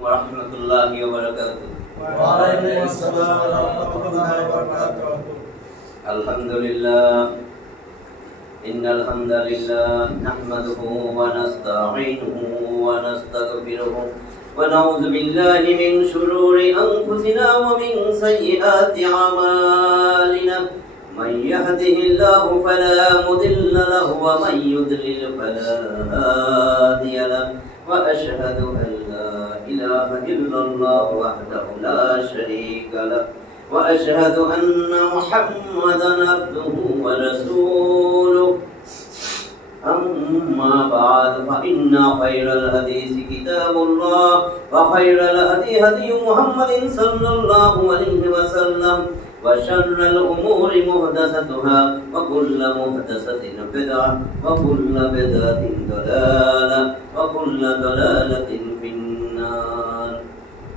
warahmatullahi wabarakatuh. Waalaikumsalam warahmatullahi wabarakatuh. Alhamdulillah. Innal hamdalillah nahmaduhu wa nasta'inuhu wa nastaghfiruh wa na'udzu billahi min shururi anfusina wa min sayyiati a'malina. Man yahdihillahu fala mudilla lahu wa man yudlil fala hadiya lahu. Wa ashhadu an la ilaha illallah wahdahu la sharika lahu wa ashhadu anna Muhammadan abduhu wa rasuluh. Amma ba'd, fa inna khairal hadisi kitabullah wa khairal hadi hadi Muhammadin sallallahu alaihi wasallam wa syarrul umuri muhdatsatuha wa kullu muhdatsatin bid'ah wa kullu bid'atin dalalah wa kullu dalalatin finnar.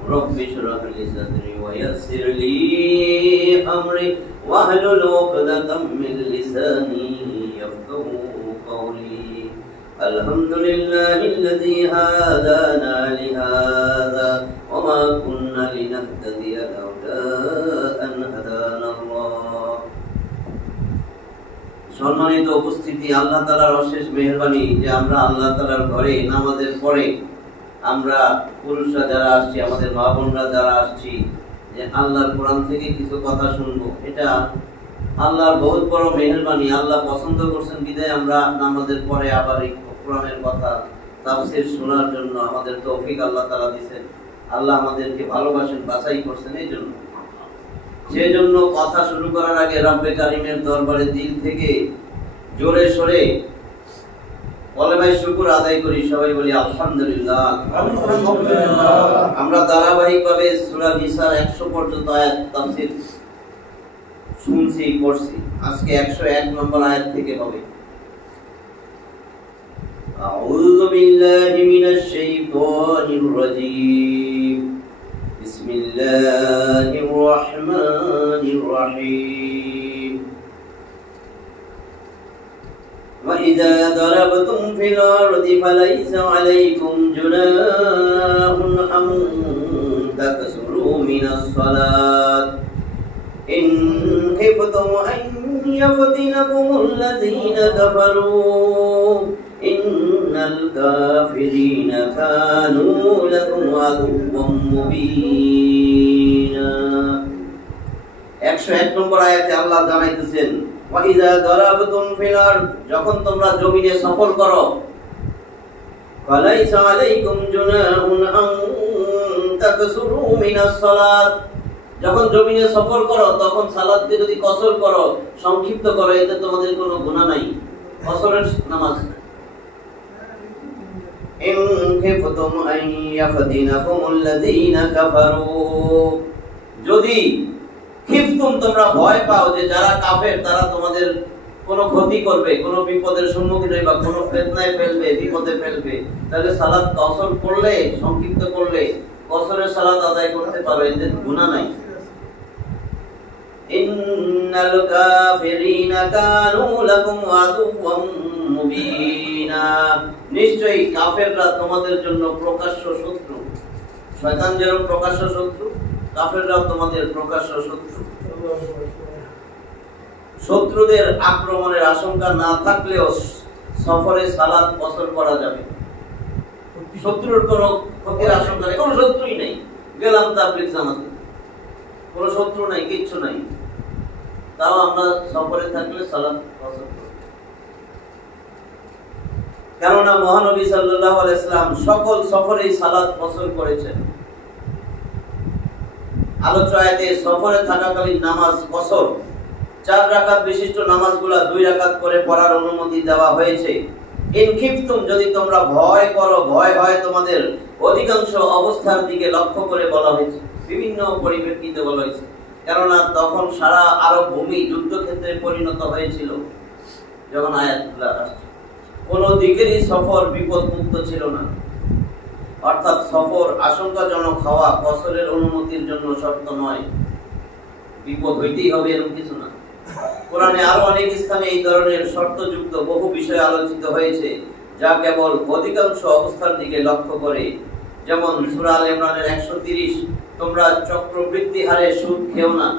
Rabbi shrah li sadri wa yassir li amri wahlul 'uqdatam min lisani yafqahu qawli. Alhamdulillahilladzi hadana li hadza wa ma kunna linahtadiya lawla an hadana Allah. সম্মানিত উপস্থিতি, আল্লাহ তাআলার অশেষ মেহেরবানি যে আমরা আল্লাহ তাআলার ঘরে নামাজের পরে আমরা পুরুষরা যারা আসছি, আমাদের মা বোনরা যারা আসছি, যে আল্লাহর কোরআন থেকে কিছু কথা শুনবো, এটা আল্লাহর বহুত বড় মেহেরবানি। আল্লাহ পছন্দ করছেন বিধায় আমরা নামাজের পরে আবার এই কোরআনের কথা তাফসীর শোনার জন্য আমাদের তৌফিক আল্লাহ তাআলা দিয়েছেন। আল্লাহ আমাদেরকে ভালোবাসেন, বাছাই করছেন। এই জন্য সেজন্য কথা শুরু করার আগে রব্বে কারিমের দরবারে দিল থেকে জোরে সরে কলেমায়ে শুকর আদায় করি। সবাই বলি আলহামদুলিল্লাহ। আমরা ধারাবাহিকভাবে সূরা নিসার 100 পর্যন্ত আয়াত তাফসীর শুনছি, পড়ছি। আজকে 101 নম্বর আয়াত থেকে হবে। আউযু বিল্লাহি মিনাশ শাইতানির রাজীম। বিসমিল্লাহির রহমানির রহিম। وَإِذَا ضَرَبْتُمْ فِي الْأَرْضِ فَلَيْسَ عَلَيْكُمْ جُنَاحٌ أَن تَقْصُرُوا مِنَ الصَّلَاةِ إِنْ خِفْتُمْ أَن يَفْتِنَكُمُ الَّذِينَ كَفَرُوا إِنَّ الْكَافِرِينَ كَانُوا لَكُمْ عَدُوًّا مُبِينًا। 101 নম্বর আয়াতে আল্লাহ জানাইতেছেন, ওয়াইযা দারাবতুম ফিল আরদ, যখন তোমরা জমিনে সফর করো, ফালাইসা আলাইকুম জুনাহুন আন তাকসুরু মিনাস সালাত, যখন জমিনে সফর করো তখন সালাতকে যদি কসর করো, সংক্ষিপ্ত করো, এতে তোমাদের কোনো গুনাহ নাই। কসরের নামাজ। ইন খিফতুম আন ইয়াফতিনাকুমুল লাযীনা কাফারু, যদি খিফতুম তোমরা ভয় পাও যে যারা কাফের তারা তোমাদের কোনো ক্ষতি করবে, কোনো বিপদের সম্মুখীন হইবা, কোনো ফিতনায় ফেলবে, বিপদে ফেলবে, তাহলে সালাত কসর করলে, সংক্ষিপ্ত করলে কসরের সালাত আদায় করতে পারো, এতে গুনাহ নাই। ইন্নাল কাফিরিনা কানু লাকুম আদুওয়াম মুবিনা, নিশ্চয়ই কাফেররা তোমাদের জন্য প্রকাশ্য শত্রু। শয়তান যেরকম প্রকাশ্য শত্রু, কাফেররাও তোমাদের প্রকাশ্য শত্রু। শত্রুদের আক্রমণের আশঙ্কা না থাকলেও সফরে সালাত কসর করা যাবে। শত্রুর কোনো ক্ষতির আশঙ্কা নেই, কোনো শত্রুই নেই, গেলাম তাবলীগ জামাতে, কোনো শত্রু নাই, কিচ্ছু নাই, তাও আমরা সফরে থাকলে সালাত কসর করব। কেননা মহানবী সাল্লাল্লাহু আলাইহি ওয়াসাল্লাম সকল সফরেই সালাত কসর করেছেন। আলোচ্য আয়াতে সফরে থাকাকালীন নামাজ কসর, 4 রাকাত বিশিষ্ট নামাজগুলা 2 রাকাত করে পড়ার অনুমতি দেওয়া হয়েছে। ইন খিফতুম, যদি তোমরা ভয় করো, ভয় হয় তোমাদের, অধিকাংশ অবস্থার দিকে লক্ষ্য করে বলা হয়েছে, বিভিন্ন পরিপ্রেক্ষিতে বলা হয়েছে। কেননা তখন সারা আরব ভূমি যুদ্ধক্ষেত্রে পরিণত হয়েছিল যখন আয়াতগুলো আসছে। কোনো দিকেরই সফর বিপদ মুক্ত ছিল না, অর্থাৎ সফর আশঙ্কাজনক হওয়া কসরের অনুমতির জন্য শর্ত নয়, বিপদ হইতেই হবে এরকম কিছু না। কোরআনে আরো অনেক স্থানে এই ধরনের শর্তযুক্ত বহু বিষয় আলোচিত হয়েছে, যা কেবল অধিকাংশ অবস্থার দিকে লক্ষ্য করে যেমন সূরা আল ইমরানের 130, তোমরা চক্রবৃদ্ধি হারে সুদ খেও না।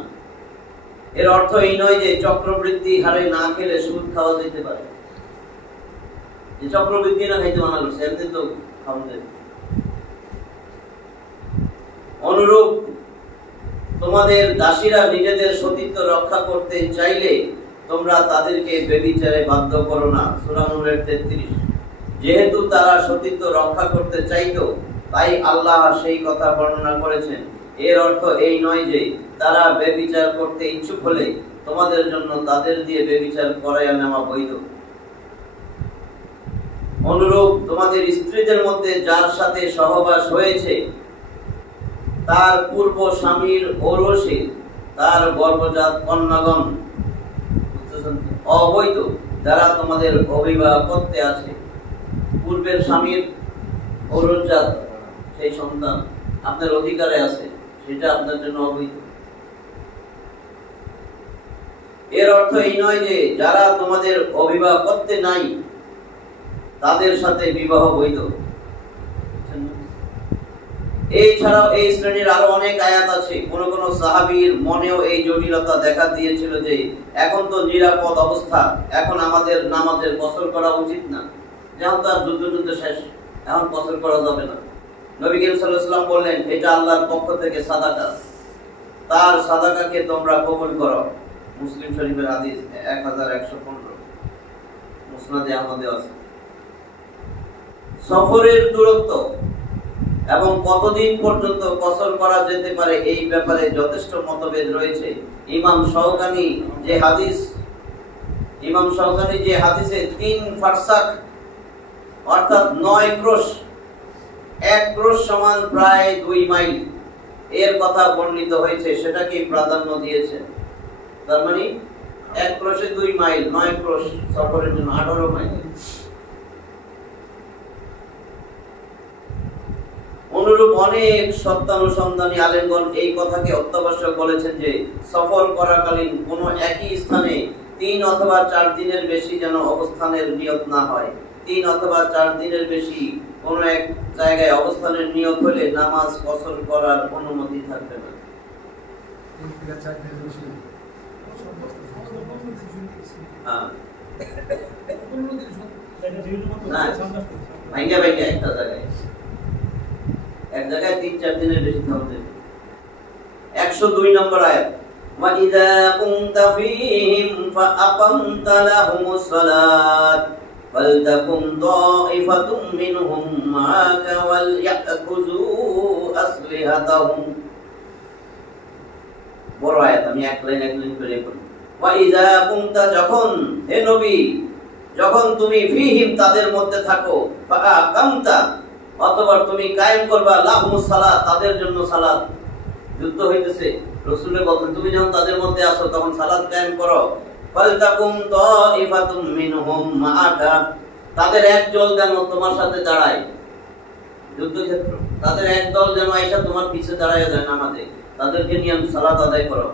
এর অর্থ এই নয় যে চক্রবৃদ্ধি হারে না খেলে সুদ খাওয়া যেতে পারে, যে চক্রবৃদ্ধি না খাইতে মানা করছে, এমনি তো খাওয়া যাবে। অনুরূপ তোমাদের দাসীরা নিজেদের সতীত্ব রক্ষা করতে চাইলে তোমরা তাদেরকে ব্যভিচারে বাধ্য করো না, সূরা নূরের 33। যেহেতু তারা সতীত্ব রক্ষা করতে চাইতো, তাই আল্লাহ সেই কথা বর্ণনা করেছেন। এর অর্থ এই নয় যে তারা ব্যভিচার করতে ইচ্ছুক হলে তোমাদের জন্য তাদের দিয়ে ব্যভিচার করাইয়া নেওয়া বৈধ। অনুরূপ তোমাদের স্ত্রীদের মধ্যে যার সাথে সহবাস হয়েছে তার পূর্ব স্বামীর ঔরসে তার গর্ভজাত কন্যাগণ অবৈধ, যারা তোমাদের অভিভাবকত্বে আছে। পূর্বের স্বামীর ঔরসজাত সেই সন্তান আপনার অধিকারে আছে, সেটা আপনার জন্য অবৈধ। এর অর্থ এই নয় যে যারা তোমাদের অভিভাবকত্বে নাই তাদের সাথে বিবাহ বৈধ। এছাড়াও এই শ্রেণীর আরো অনেক আয়াত আছে। কোন কোন সাহাবীর মনেও এই জটিলতা দেখা দিয়েছিল যে এখন তো নিরাপদ অবস্থা, এখন আমাদের নামাজের কসর করা উচিত না, যেমন তার যুদ্ধ শেষ, এখন কসর করা যাবে না। নবী করিম সাল্লাল্লাহু আলাইহি ওয়াসাল্লাম বললেন, এটা আল্লাহর পক্ষ থেকে সাদাকা, তার সাদাকাকে তোমরা কবুল করো। মুসলিম শরীফের হাদিস 1115, মুসনাদে আহমদে আছে। সফরের দূরত্ব এবং কতদিন পর্যন্ত কসর করা যেতে পারে এই ব্যাপারে যথেষ্ট মতভেদ রয়েছে। ইমাম শাওকানি যে হাদিসে 3 ফারসাক অর্থাৎ 9 ক্রোশ, 1 ক্রোশ সমান প্রায় 2 মাইল এর কথা বর্ণিত হয়েছে, সেটাকে প্রাধান্য দিয়েছেন। তার মানে 1 ক্রোশে 2 মাইল, 9 ক্রোশ সফরের জন্য 18 মাইল। অনুরূপ অনেক সত্যানুসন্ধানী আলেমগণ এই কথাকে অত্যাবশ্যক বলেছেন যে সফর করাকালীন কোন একই স্থানে 3 অথবা 4 দিনের বেশি যেন অবস্থানের নিয়ত না হয়। 3 অথবা 4 দিনের বেশি কোন এক জায়গায় অবস্থানের নিয়ত হলে নামাজ কসর করার অনুমতি থাকবে না। ভাইঙ্গা একটা জায়গায়, এক জায়গায় 3-4 দিনের বেশি থাকবে। 102 নম্বর আয়াত, ওয়া ইযা কুনতা ফীহিম ফাআকামতা লাহুমুস সালাত ফালতাকুম তাইফাতুম মিনহুম মা'াকা ওয়ালইয়াখুযু আসলিহাতাহুম। বড় আয়াত, আমি এক লাইন করে পড়ি। ওয়া ইযা কুনতা, যখন হে নবী, যখন তুমি ফীহিম তাদের মধ্যে থাকো, ফাআকামতা অথবা তুমি কায়েম করবা লাহুমুস সালাত তাদের জন্য সালাত। যুদ্ধ হইতেছে, রাসূল বলেন তুমি যখন তাদের মধ্যে আসো তখন সালাত কায়েম করো। ফালতাকুম তাইফাতুম মিনহুম মা'াকা, তাদের এক দল যেন তোমার সাথে দাঁড়ায়। যুদ্ধক্ষেত্র তাদের এক দল যেন আয়েশা তোমার পিছে দাঁড়ায় যায় নামাজে, তাদেরকে নিয়ে সালাত আদায় করো।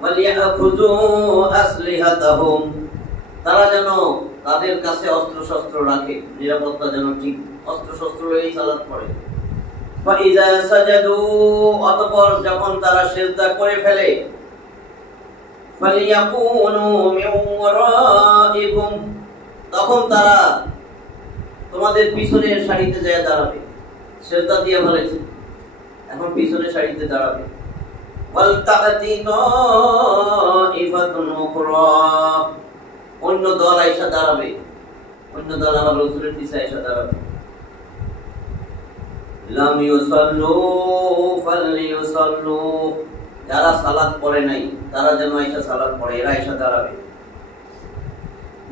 ওয়ালিয়াখুযু আসলিহাতাহুম, তারা যেন তাদের কাছে অস্ত্র শস্ত্র রাখে, নিরাপত্তা যেন ঠিক, অস্ত্র শস্ত্র এই সালাত পড়ে। ফাইজা সাজাদু, অতঃপর যখন তারা সিজদা করে ফেলে, ফালিয়াকুনু মিন ওয়ারাইকুম, তখন তারা তোমাদের পিছনের সারিতে যায় দাঁড়াবে। সিজদা দিয়ে ফেলেছে, এখন পিছনের সারিতে দাঁড়াবে। ওয়াল তা'তি তাইফাতুন উখরা, অন্য দল আয়েশা দাঁড়াবে, অন্য দল আমার রাসূলের পিছে আয়েশা দাঁড়াবে। লাম ইউসাল্লু ফালইউসাল্লু, যারা সালাত পড়ে নাই তারা যেন আয়েশা সালাত পড়ে, এরা আয়েশা দাঁড়াবে।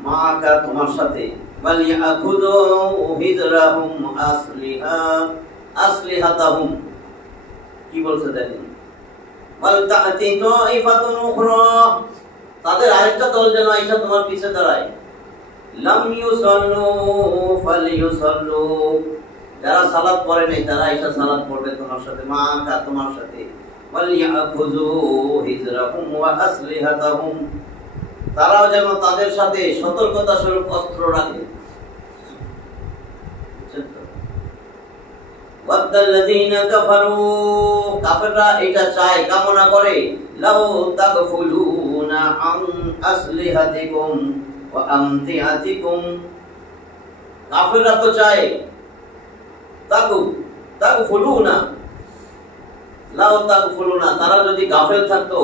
মা'াকা, তোমার সাথে। ওয়ালিয়াখুযু হিজরাহুম আসলিহাতাহুম, কি বলছে দেখেন। ওয়াল তা'তি তাইফাতুন উখরা, তাদের আরেকটা দল যেন আয়েশা তোমার পিছে দাঁড়ায়। লাম ইউসাল্লু ফালইউসাল্লু, যারা সালাত পড়ে নাই তারা আয়েশা সালাত পড়বে তোমার সাথে, মা'াকা, তোমার সাথে। ওয়ালিয়াখুযু হিজরাহুম ওয়া আসলিহাতাহুম, তারাও যেন তাদের সাথে সতর্কতা স্বরূপ অস্ত্র রাখে। ওয়াদাল্লাযীনা কাফারু, কাফেররা এটা চায়, কামনা করে, লাউ তাগফুলুনা আন আসলিহাতিকুম ওয়া আমতিআতিকুম, কাফেররা তো চায় তাগফুলুনা, লাউ তাগফুলুনা, তারা যদি গাফেল থাকতো,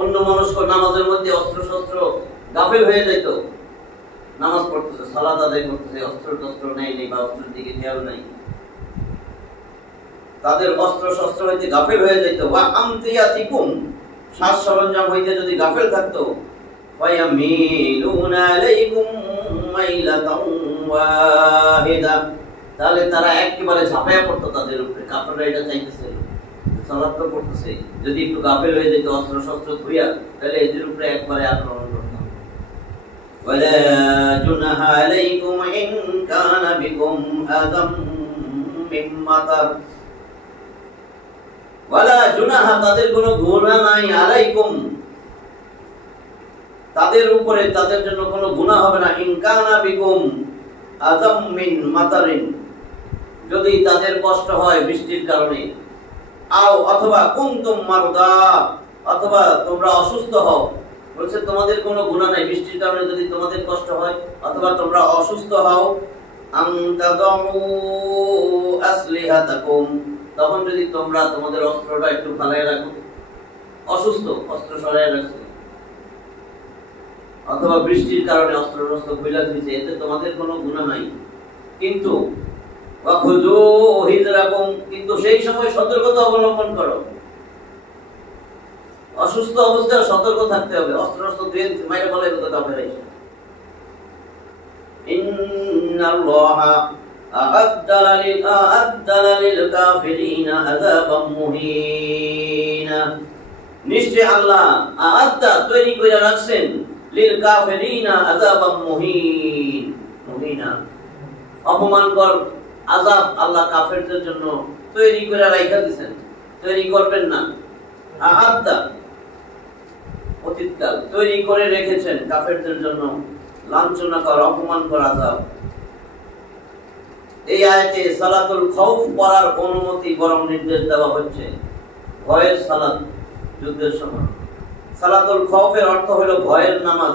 অন্য মনস্ক নামাজের মধ্যে অস্ত্র শস্ত্র গাফেল হয়ে যেত, নামাজ পড়তেছে, সালাত আদায় করতেছে, অস্ত্র শস্ত্র নেই বা অস্ত্রের দিকে খেয়াল নাই, তাদের অস্ত্র শস্ত্র হইতে গাফেল হয়ে যেত, ওয়া আমতিয়াতিকুম, সাজ সরঞ্জাম হইতে যদি গাফেল থাকতো, ফায়ামিলুনা আলাইকুম মাইলাতান ওয়াহিদা, তাহলে তারা একেবারে ঝাঁপায়া পড়তো তাদের উপরে। কাফেররা এটা চাইতেছে, সালাত তো পড়তেছে, যদি একটু গাফেল হয়ে যেত অস্ত্র শস্ত্র ধুইয়া, তাহলে এদের উপরে একবারে আক্রমণ করতাম। ওয়ালা জুনাহা আলাইকুম ইন কানা বিকুম আযাম মিন মাতার, ওয়ালা জুনাহা, তাদের কোনো গুনাহ নাই, আলাইকুম, তাদের উপরে, তাদের জন্য কোনো গুনাহ হবে না, ইন কানা বিকুম আযাম মিন মাতারিন, যদি তাদের কষ্ট হয় বৃষ্টির কারণে, আও অথবা কুনতুম মারদা, অথবা তোমরা অসুস্থ হও, বলছে তোমাদের কোনো গুনাহ নাই, বৃষ্টির কারণে যদি তোমাদের কষ্ট হয় অথবা তোমরা অসুস্থ হও, আনতাদউ আসলিহাতাকুম, তখন যদি তোমরা তোমাদের অস্ত্রটা একটু ফালায় রাখো, অসুস্থ অস্ত্র সরায় রাখছো, অথবা বৃষ্টির কারণে অস্ত্র শস্ত্র খুলে দিয়েছে, এতে তোমাদের কোনো গুনাহ নাই, কিন্তু ওয়াখুযু হিজরাকুম, কিন্তু সেই সময় সতর্কতা অবলম্বন করো, অসুস্থ অবস্থায় সতর্ক থাকতে হবে, অস্ত্র শস্ত্র ধুয়ে দিচ্ছে, মাইরে বলে কথা কাফের আইছে। ইন্নাল্লাহা আ'আদ্দা লিল কাফিরিনা আযাবাম মুহিনা, নিশ্চয় আল্লাহ আ'আদ্দা তৈরি করে রাখছেন, লিল কাফিরিনা আযাবাম মুহিনা, অপমানকর আযাব আল্লাহ কাফেরদের জন্য তৈরি করে রাখা দিবেন, তৈরি করবেন না, আ'আদ্দা অতীতকাল, তৈরি করে রেখেছেন কাফেরদের জন্য লাঞ্ছনাকর অপমানকর আযাব। এই আয়াতে সালাতুল খাউফ পড়ার অনুমতি বরং নির্দেশ দেওয়া হচ্ছে, ভয়ের সালাত যুদ্ধের সময়। সালাতুল খাউফের অর্থ হলো ভয়ের নামাজ।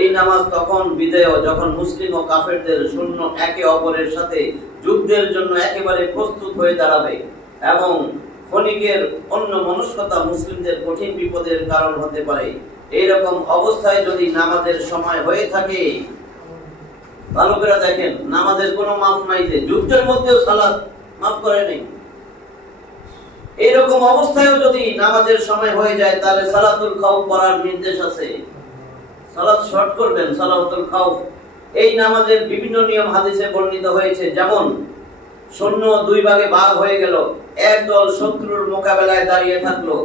এই নামাজ তখন বিধেয় যখন মুসলিম ও কাফেরদের সৈন্য একে অপরের সাথে যুদ্ধের জন্য একেবারে প্রস্তুত হয়ে দাঁড়াবে এবং ক্ষণিকের অন্য মনস্কতা মুসলিমদের কঠিন বিপদের কারণ হতে পারে। এইরকম অবস্থায় যদি নামাজের সময় হয়ে থাকে, ভালো করে দেখেন, নামাজের কোনো মাফ নাই, যে যুদ্ধের মধ্যেও সালাত মাফ করে নেই, এইরকম অবস্থায়ও যদি নামাজের সময় হয়ে যায়, তাহলে সালাতুল খাউফ পড়ার নির্দেশ আছে। সালাত শর্ট করবেন, সালাতুল খাউফ। এই নামাজের বিভিন্ন নিয়ম হাদিসে বর্ণিত হয়েছে, যেমন সৈন্য দুই ভাগে ভাগ হয়ে গেল, একদল শত্রুর মোকাবেলায় দাঁড়িয়ে থাকলো,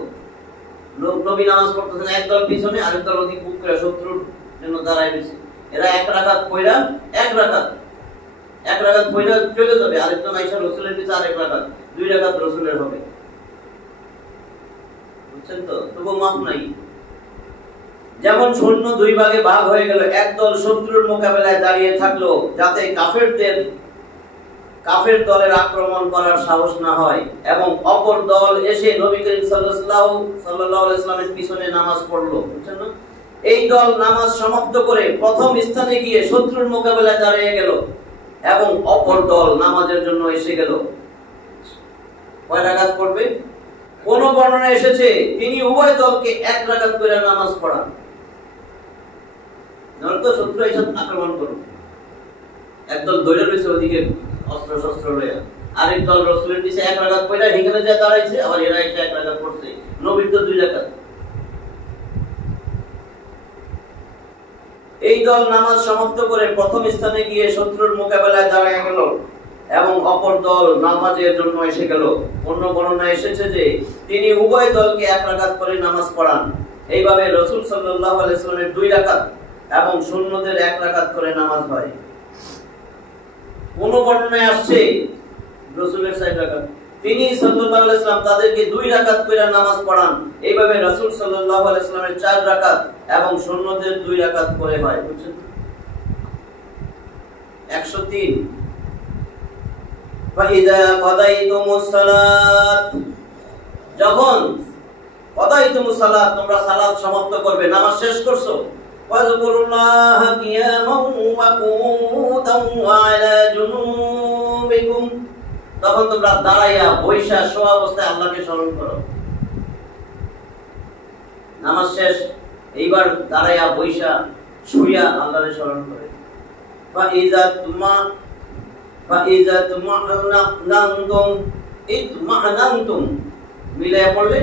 নবী নামাজ পড়তেছেন, একদল পিছনে, আরেক দল অধিক বুক করে শত্রুর জন্য দাঁড়ায় রয়েছে। এরা এক রাকাত পড়া, এক রাকাত পড়া চলে যাবে, আরেকজন আয়েশা রাসূলের পিছে আরেক রাকাত, দুই রাকাত রাসূলের হবে, বুঝছেন তো? তবু মাফ নাই। যেমন সৈন্য দুই ভাগে ভাগ হয়ে গেল, একদল শত্রুর মোকাবেলায় দাঁড়িয়ে থাকলো, যাতে কাফের দলের আক্রমণ করার সাহস না হয়, এবং অপর দল এসে নবী করিম সাল্লাল্লাহু আলাইহি ওয়াসাল্লামের পিছনে নামাজ পড়লো, বুঝছেন না? এই দল নামাজ সমাপ্ত করে প্রথম স্থানে গিয়ে শত্রুর মোকাবেলায় দাঁড়িয়ে গেল এবং অপর দল নামাজের জন্য এসে গেল। কয় রাকাত পড়বে? কোন বর্ণনায় এসেছে তিনি উভয় দলকে এক রাকাত করে নামাজ পড়ান। নয়তো শত্রু এসে আক্রমণ করবে, একদল ধরে রয়েছে ওদিকে অস্ত্র শস্ত্র লয়ে, আরেক দল রাসূলের পিছে এক রাকাত পড়া এখানে যায় দাঁড়াইছে, আবার এরা এসে এক রাকাত পড়ছে, নবীর তো দুই রাকাত। এই দল নামাজ সমাপ্ত করে প্রথম স্থানে গিয়ে শত্রুর মোকাবেলায় দাঁড়িয়ে গেল এবং অপর দল নামাজের জন্য এসে গেল। অন্য বর্ণনায় এসেছে যে তিনি উভয় দলকে এক রাকাত করে নামাজ পড়ান। এইভাবে রাসূল সাল্লাল্লাহু আলাইহি ওয়াসাল্লামের দুই রাকাত এবং শূন্যদের এক রাকাত করে নামাজ হয়। কোন বর্ণনায় আসছে রাসূলের 4 রাকাত, তিনি সাল্লাল্লাহু আলাইহি ওয়াসাল্লাম তাদেরকে দুই রাকাত করে নামাজ পড়ান। এইভাবে রাসূল সাল্লাল্লাহু আলাইহি ওয়াসাল্লামের 4 রাকাত এবং শূন্যদের 2 রাকাত করে হয়, বুঝছেন? 103। ফাইযা কাদাইতুমুস সালাত, যখন কাদাইতুমুস সালাত তোমরা সালাত সমাপ্ত করবে, নামাজ শেষ করছো, ফাযকুরুল্লাহা কিয়ামান ওয়া কুউদান ওয়া আলা জুনুবিকুম, তখন তোমরা দাঁড়াইয়া বৈশা শোয়া অবস্থায় আল্লাহকে স্মরণ করো। নামাজ শেষ, এইবার দাঁড়াইয়া বৈশা শুইয়া আল্লাহকে স্মরণ করে। ফাইযা তুমা'নানতুম মিলায়া পড়লে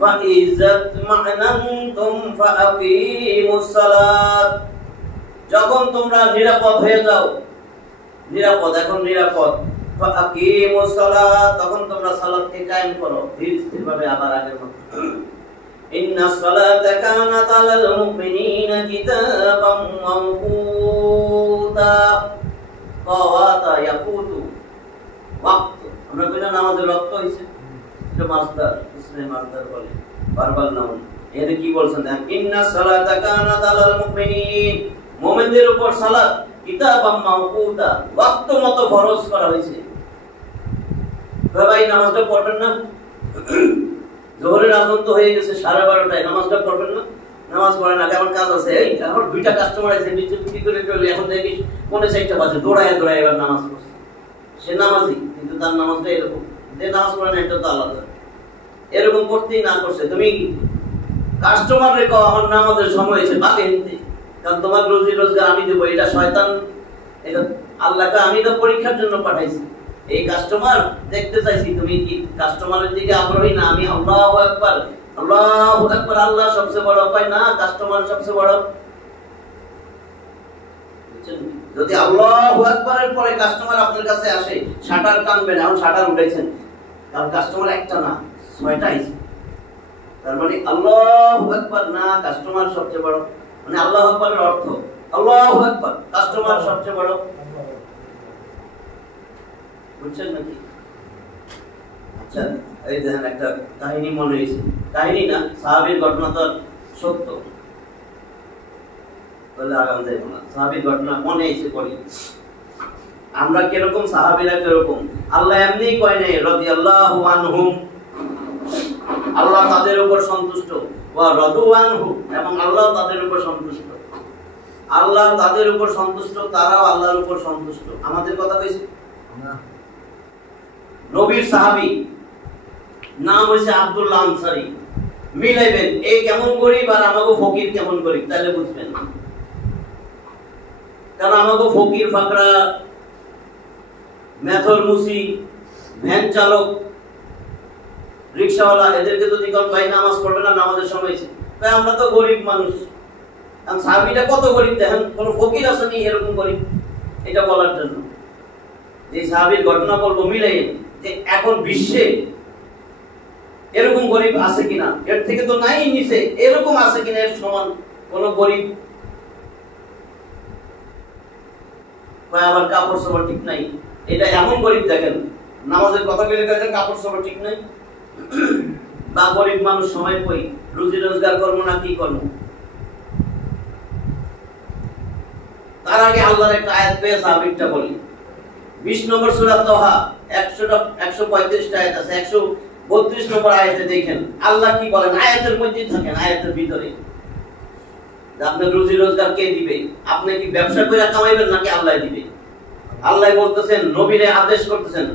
ফাইযা তুমা'নানতুম ফাআকিমুস সালাত, যখন তোমরা নিরাপদ হয়ে যাও, নিরাপদ, এখন নিরাপদ, ফাআকিমুস সালাত, তখন তোমরা সালাতকে কায়েম করো ধীর স্থিরভাবে আবার আগের মতো। ইন্নাস সালাতা কানাত আলাল মুমিনিনা কিতাবাম মাওকুতা, কাওয়াতা ইয়াকুতু ওয়াক্ত, আমরা কইনা নামাজের ওয়াক্ত হইছে, এটা মাসদার, ইসলামে মাসদার বলে, ভার্বাল নাউন। এখানে কি বলছেন দেখেন, ইন্নাস সালাতা কানাত আলাল মুমিনিন, মুমিনদের উপর সালাত কিতাবাম মাওকুতা, ওয়াক্ত মতো ফরজ করা হয়েছে। ভাই নামাজটা পড়বেন না, জোহরের আজান তো হয়ে গেছে 12:30টায়, নামাজটা পড়বেন না, নামাজ পড়ে না, কেমন কাজ আছে, এই এখন দুইটা কাস্টমার আছে নিচে কি করে চলে, এখন দেখি কোন সাইডটা বাজে, দৌড়ায় এবার নামাজ পড়ছে, সে নামাজি কিন্তু তার নামাজটা এরকম, যে নামাজ পড়ে না এটা তো আলাদা, এরকম করতেই না করছে। তুমি কাস্টমার রেখো, আমার নামাজের সময় হয়েছে, বাকি হিন্দি, কারণ তোমার রুজি রোজগার আমি দেবো, এটা শয়তান, এটা আল্লাহকে আমি তো পরীক্ষার জন্য পাঠাইছি। এই কাস্টমার দেখতে চাইছি তুমি কি কাস্টমারের দিকে আগ্রহী না, আমি আল্লাহু আকবার, আল্লাহু আকবার, আল্লাহ সবচেয়ে বড়, পাই না কাস্টমার সবচেয়ে বড়। যদি আল্লাহু আকবারের পরে কাস্টমার আপনার কাছে আসে, শাটার কানবে না, এখন শাটার উঠাইছেন, কারণ কাস্টমার একটা না 6টা আইছে, তার মানে আল্লাহু আকবার না কাস্টমার সবচেয়ে বড়, মানে আল্লাহু আকবারের অর্থ আল্লাহু আকবার, কাস্টমার সবচেয়ে বড়, বুঝছেন নাকি? আচ্ছা, এই দেখেন একটা কাহিনী মনে হয়েছে, কাহিনী না, সাহাবীর ঘটনা তো সত্য, বলে আগাম যাইব না, সাহাবীর ঘটনা মনে হয়েছে করি, আমরা কিরকম সাহাবীরা কিরকম, আল্লাহ এমনি কয় নাই রাদিয়াল্লাহু আনহুম, আল্লাহ তাদের উপর সন্তুষ্ট, ওয়া রাদু আনহু, এবং আল্লাহ তাদের উপর সন্তুষ্ট, আল্লাহ তাদের উপর সন্তুষ্ট, তারাও আল্লাহর উপর সন্তুষ্ট। আমাদের কথা কইছি না, নবীর সাহাবী নাম হইছে আব্দুল্লাহ আনসারী, মিলাইবেন এই কেমন গরিব আর আমাগো ফকির কেমন গরিব, তাহলে বুঝবেন, কারণ আমাগো ফকির ফাকরা, মেথর মুসি, ভ্যান চালক, রিকশাওয়ালা, এদেরকে যদি কোন ভাই নামাজ পড়বে না, নামাজের সময় তাই আমরা তো গরিব মানুষ, সাহাবীটা কত গরিব দেখেন, কোন ফকির আসেনি এরকম গরিব, এটা বলার জন্য যে সাহাবীর ঘটনা বলবো মিলাই, যে এখন বিশ্বে এরকম গরিব আছে কিনা, এর থেকে তো নাই নিচে, এরকম আছে কিনা এর সমান কোন গরিব, আবার কাপড় চোপড় ঠিক নাই, এটা এমন গরিব দেখেন, নামাজের কথা বলে দেখেন কাপড় চোপড় ঠিক নাই, বা গরিব মানুষ সময় কই, রুজি রোজগার করবো না কি করবো। তার আগে আল্লাহর একটা আয়াত পেয়ে সাহাবীটা বলি, 20 নম্বর সূরা তাহা 135টা আয়াত আছে, 132 নম্বর আয়াতে দেখেন আল্লাহ কি বলেন, আয়াতের মধ্যেই থাকেন, আয়াতের ভিতরে, আপনার রুজি রোজগার কে দিবে, আপনি কি ব্যবসা করে কামাইবেন নাকি আল্লাহ দিবে। আল্লাহ বলতেছেন, নবীরে আদেশ করতেছেন,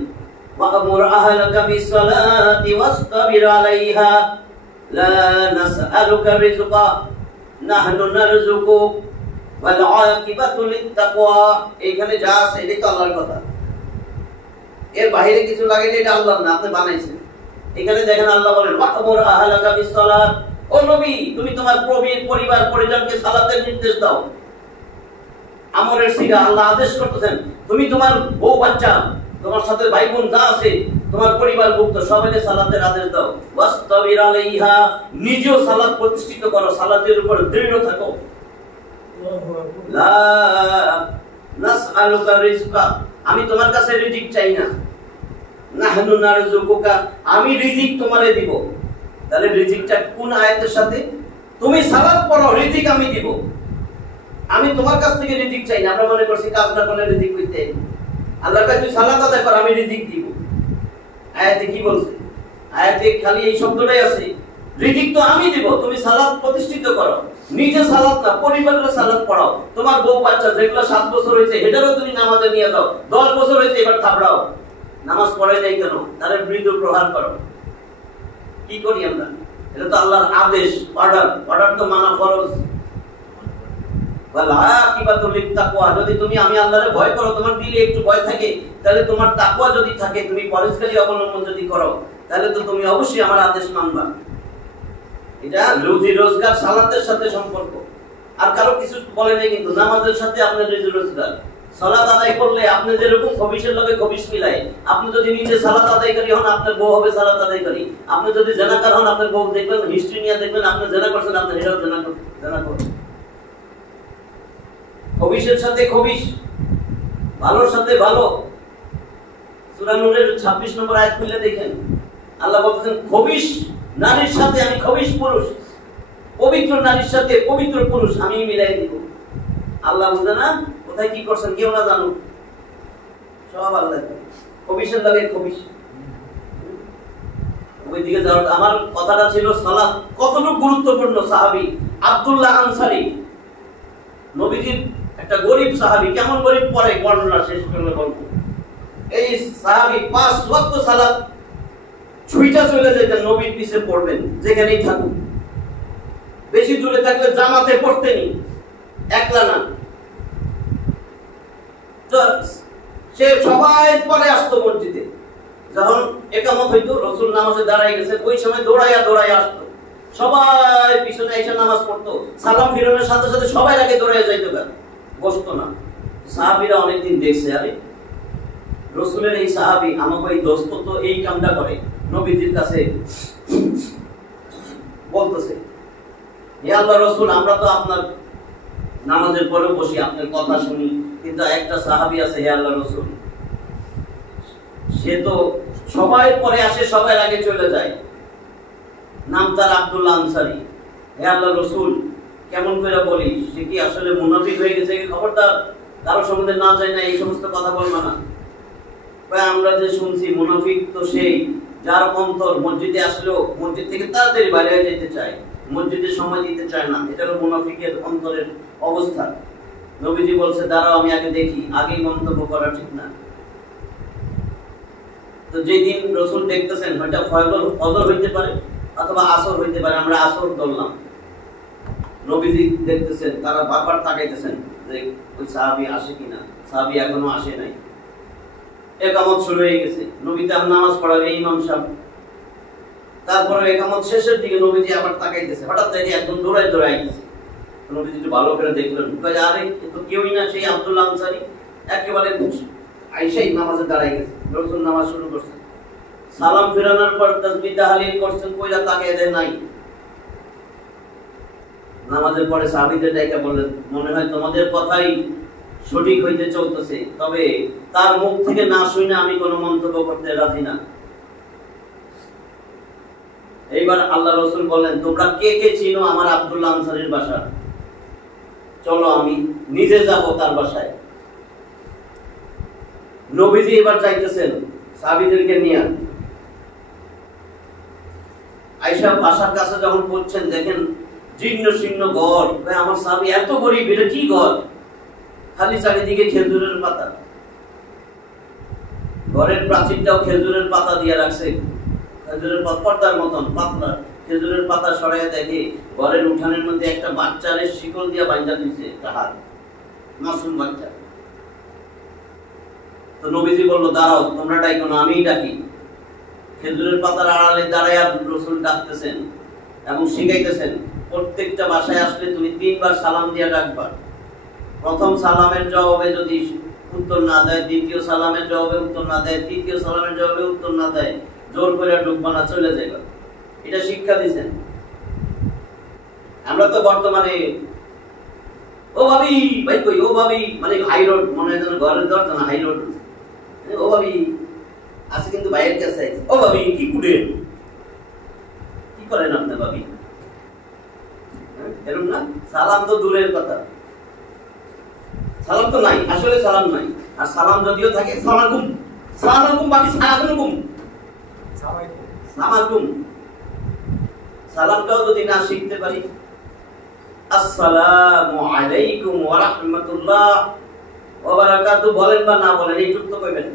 ওয়া'মুর আহলাকা বিসসালাতি ওয়াসতাবির আলাইহা লা নাসআলুকা রিজকা নাহনু নারযুকুক ওয়াল আকিবাতু লিত্তাকওয়া, এইখানে যা আছে এটাই তো আল্লাহর কথা, এর বাইরে কিছু লাগে না, এটা আল্লাহর না, আপনি বানাইছেন। এখানে দেখেন আল্লাহ বলেন, ওয়া'মুর আহলাকা বিসসালাত, ও নবী তুমি তোমার পরিবার পরিজনকে সালাতের নির্দেশ দাও। আমরের সিগা, আল্লাহ আদেশ করতেছেন, তুমি তোমার বউ বাচ্চা, তোমার সাথে ভাই বোন যা আছে, তোমার পরিবার ভুক্ত সবাইকে সালাতের আদেশ দাও। ওয়াসতাবির আলাইহা, নিজেও সালাত প্রতিষ্ঠিত করো, সালাতের উপর দৃঢ় থাকো। লা নাসআলুকা রিজকা, আমি তোমার কাছে রিজিক চাই না, নাহনু নারযুকুকা, আমি রিজিক তোমারে দিব। তাহলে রিজিকটা কোন আয়াতের সাথে, তুমি সালাত পড়ো রিজিক আমি দিব, আমি তোমার কাছ থেকে রিজিক চাই না। আমরা মনে করছি কাজ না করলে রিজিক হইতে, আল্লাহর কাছে তুই সালাত আদায় কর, আমি রিজিক দিব। আয়াতে কি বলছে? আয়াতে খালি এই শব্দটাই আছে, রিজিক তো আমি দিব, তুমি সালাত প্রতিষ্ঠিত করো। নিজে সালাত না, পরিবারের সালাত পড়াও। তোমার বউ বাচ্চা যেগুলো 7 বছর হয়েছে এটারও তুমি নামাজে নিয়ে যাও। 10 বছর হয়েছে এবার থাপড়াও, নামাজ পড়ে নাই কেন, তাদের মৃদু প্রহার করো। কি করি আমরা? এটা তো আল্লাহর আদেশ, অর্ডার। অর্ডার তো মানা ফরজ। যদি তুমি আমি আল্লাহরে ভয় করো, তোমার দিলে একটু ভয় থাকে, তাহলে তোমার তাকওয়া যদি থাকে, তুমি পরেশকারী অবলম্বন যদি করো, তাহলে তো তুমি অবশ্যই আমার আদেশ মানবা। এটা রুজি রোজগার সালাতের সাথে সম্পর্ক, আর কারো কিছু বলে নাই কিন্তু। নামাজের সাথে আপনার রুজি রোজগার। সালাত আদায় করলে আপনি যেরকম খবিশের লগে খবিশ মিলাই, আপনি যদি নিজে সালাত আদায়কারী হন, আপনার বউ হবে সালাত আদায়কারী। আপনি যদি জেনাকার হন, আপনার বউ দেখবেন হিস্ট্রি নিয়ে দেখবেন আপনি জেনা করছেন, আপনার এটাও জেনা করবেন। খবিশের সাথে খবিশ, ভালোর সাথে ভালো। সূরা নূরের 26 নম্বর আয়াত খুলে দেখেন, আল্লাহ বলতেছেন খবিশ নারীর সাথে আমি খবিশ পুরুষ, পবিত্র নারীর সাথে পবিত্র পুরুষ আমি মিলাই দিব। আল্লাহ বুঝে না কোথায় কি করছেন কেউ না জানুক, সব আল্লাহ। খবিশের লাগে খবিশ। ওইদিকে যাওয়ার আমার কথাটা ছিল সালাত কতটুকু গুরুত্বপূর্ণ। সাহাবী আব্দুল্লাহ আনসারী, নবীজির একটা গরিব সাহাবী, কেমন গরিব পরে বর্ণনা শেষ করলে বলবো। এই সাহাবী 5 ওয়াক্ত সালাত ছুইটা চলে যেতেন, নবীর পিছে পড়বেন যেখানেই থাকুক। বেশি দূরে থাকলে জামাতে পড়তেনি, একলা না। তো সে সবাই পরে আসতো মসজিদে। যখন একামত হইতো, রাসূল নামাজে দাঁড়ায় গেছে, ওই সময় দৌড়াইয়া দৌড়াইয়া আসতো। সবাই পিছনে এসে নামাজ পড়তো। সালাম ফিরানোর সাথে সাথে সবাই আগে দৌড়াইয়া যাইতো, বসতো না। সাহাবীরা অনেকদিন দেখছে, আরে রাসূলের এই সাহাবী আমাকে এই দোস্ত তো এই কামটা করে। নবীজির কাছে বলতেছে, হে আল্লাহর রাসূল, আমরা তো আপনার নামাজের পরে বসি, আপনার কথা শুনি, কিন্তু একটা সাহাবী আছে হে আল্লাহর রাসূল, সে তো সবাই পরে আসে, সবার আগে চলে যায়। নাম তার আব্দুল্লাহ আনসারী। হে আল্লাহর রাসূল, কেমন করে বলি, সে কি আসলে মুনাফিক হয়ে গেছে? খবরদার কারো সম্বন্ধে না যায় না, এই সমস্ত কথা বলবা না। আমরা যে শুনছি মুনাফিক তো সেই যার অন্তর মসজিদে আসলেও মসজিদ থেকে তাড়াতাড়ি বাইরে হয়ে যেতে চায়, মসজিদে সময় দিতে চায় না। এটা হলো মুনাফিকের অন্তরের অবস্থা। নবীজি বলছে দাঁড়াও আমি আগে দেখি, আগেই মন্তব্য করা ঠিক না। তো যেদিন রাসূল দেখতেছেন হয়তো ফজর হইতে পারে অথবা আসর হইতে পারে, আমরা আসর ধরলাম। নবীজি দেখতেছেন, তারা বারবার তাকাইতেছেন যে ওই সাহাবী আসে কিনা। সাহাবী এখনো আসে নাই। একামত শুরু হয়ে গেছে, নবী তার নামাজ পড়াবে ইমাম সাহেব। তারপরে একামত শেষের দিকে নবীজি আবার তাকাইতেছে, হঠাৎ দেখে একজন দৌড়ায় দৌড়ায় আইতেছে। নবীজি একটু ভালো করে দেখলেন, কয় আরে এ তো কেউই না, সেই আব্দুল্লাহ আনসারী। একেবারে আইসাই নামাজে দাঁড়ায় গেছে। রাসূল নামাজ শুরু করছেন, সালাম ফিরানোর পর তাসবিহ তাহলিল করছেন, কইরা তাকায় দেয় নাই। নামাজের পরে সাহাবীদের ডেকে বললেন, মনে হয় তোমাদের কথাই সঠিক হইতে চলতেছে, তবে তার মুখ থেকে না শুনে আমি কোনো মন্তব্য করতে রাজি না। এইবার আল্লাহ রাসূল বলেন, তোমরা কে কে চিনো আমার আব্দুল্লাহ আনসারীর বাসা? চলো আমি নিজে যাব তার বাসায়। নবীজি এবার যাইতেছেন সাহাবীদেরকে নিয়ে। আয়েশা বাসার কাছে যখন পৌঁছছেন, দেখেন জীর্ণ শীর্ণ ঘর। আমার সাহাবী এত গরিব, এটা কি ঘর? খালি চারিদিকে খেজুরের পাতা, ঘরের প্রাচীরটাও খেজুরের পাতা দিয়ে রাখছে, খেজুরের পর্দার মতন পাতলা। খেজুরের পাতা সরাইয়া দেখে ঘরের উঠানের মধ্যে একটা বাচ্চারে শিকল দিয়ে বাঁধা দিয়েছে, একটা হাত, মাসুম বাচ্চা। তো নবীজি বলল, দাঁড়াও, তোমরা ডাইকো না, আমিই ডাকি। খেজুরের পাতার আড়ালে দাঁড়াইয়া রাসূল ডাকতেছেন এবং শিখাইতেছেন, প্রত্যেকটা বাসায় আসলে তুমি 3 বার সালাম দিয়ে ডাকবা। প্রথম সালামের জবাবে যদি উত্তর না দেয়, দ্বিতীয় সালামের জবাবে উত্তর না দেয়, তৃতীয় সালামের জবাবে উত্তর না দেয়, জোর করে ঢুকবা না, চলে যাবে। এটা শিক্ষা দিয়েছেন। আমরা তো বর্তমানে ও ভাবি ভাই কই, ও ভাবি মানে হাই রোড, মনে হয় যেন ঘরের দরজা না, হাই রোড। ও ভাবি আছে কিন্তু বাইরের কাছে, ও ভাবি কি কুড়ে, কি করেন আপনি ভাবি? এরকম না, সালাম তো দূরের কথা। সালাম তো নাই, আসলে সালাম নাই। আর সালাম যদিও থাকে সালামালাইকুম, সালামালাইকুম বাকি সালামালাইকুম, সালামালাইকুম। সালামটাও যদি না শিখতে পারি, আসসালামু আলাইকুম ওয়া রাহমাতুল্লাহ ওয়া বারাকাতুহু বলেন বা না বলেন, এইটুকু তো কইবেন।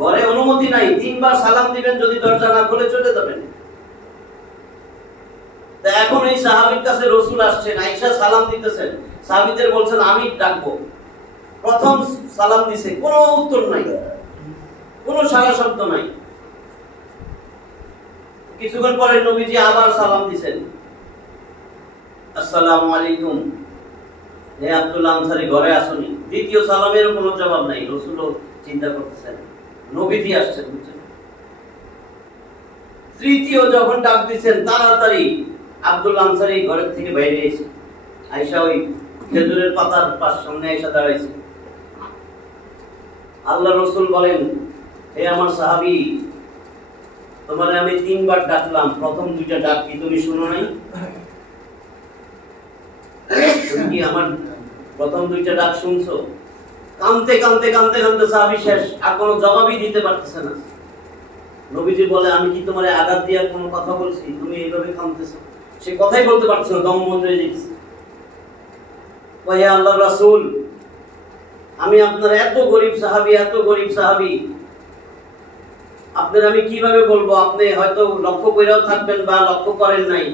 ঘরে অনুমতি নাই, 3 বার সালাম দিবেন, যদি দরজা না খুলে চলে যাবেন। তা এখন এই সাহাবীর কাছে রাসূল আসছেন, আয়েশা সালাম দিতেছেন, সাহাবীদের বলছেন আমি ডাকবো। প্রথম সালাম দিছে, কোনো উত্তর নাই, কোনো সারা শব্দ নাই। কিছুক্ষণ পরে নবীজি আবার সালাম দিছেন, আসসালামু আলাইকুম, হে আব্দুল্লাহ আনসারী ঘরে আসুনি। দ্বিতীয় সালামের কোনো জবাব নাই। রাসূলও চিন্তা করতেছেন নবীজি আসছেন, বুঝছেন। তৃতীয় যখন ডাক দিছেন, তাড়াতাড়ি আব্দুল্লাহ আনসারী ঘরের থেকে বাইরে এসে আয়েশা ওই খেজুরের পাতার পাশ সামনে এসে দাঁড়াইছে। আল্লাহ রাসূল বলেন, হে আমার সাহাবী, তোমারে আমি 3 বার ডাকলাম, প্রথম 2টা ডাক কি তুমি শুনো নাই? তুমি কি আমার প্রথম 2টা ডাক শুনছো? কাঁদতে কাঁদতে কাঁদতে কাঁদতে সাহাবী শেষ, আর কোনো জবাবই দিতে পারতেছে না। নবীজি বলে, আমি কি তোমারে আঘাত দেওয়ার কোনো কথা বলছি? তুমি এইভাবে কাঁদতেছো। সে কথাই বলতে পারছে না, দম বন্ধ হয়ে যাচ্ছে। হে আল্লাহর রাসূল, আমি আপনার এত গরীব সাহাবী, এত গরীব সাহাবী, আপনার আমি কিভাবে বলবো? আপনি হয়তো লক্ষ্য করেও থাকবেন বা লক্ষ্য করেন নাই,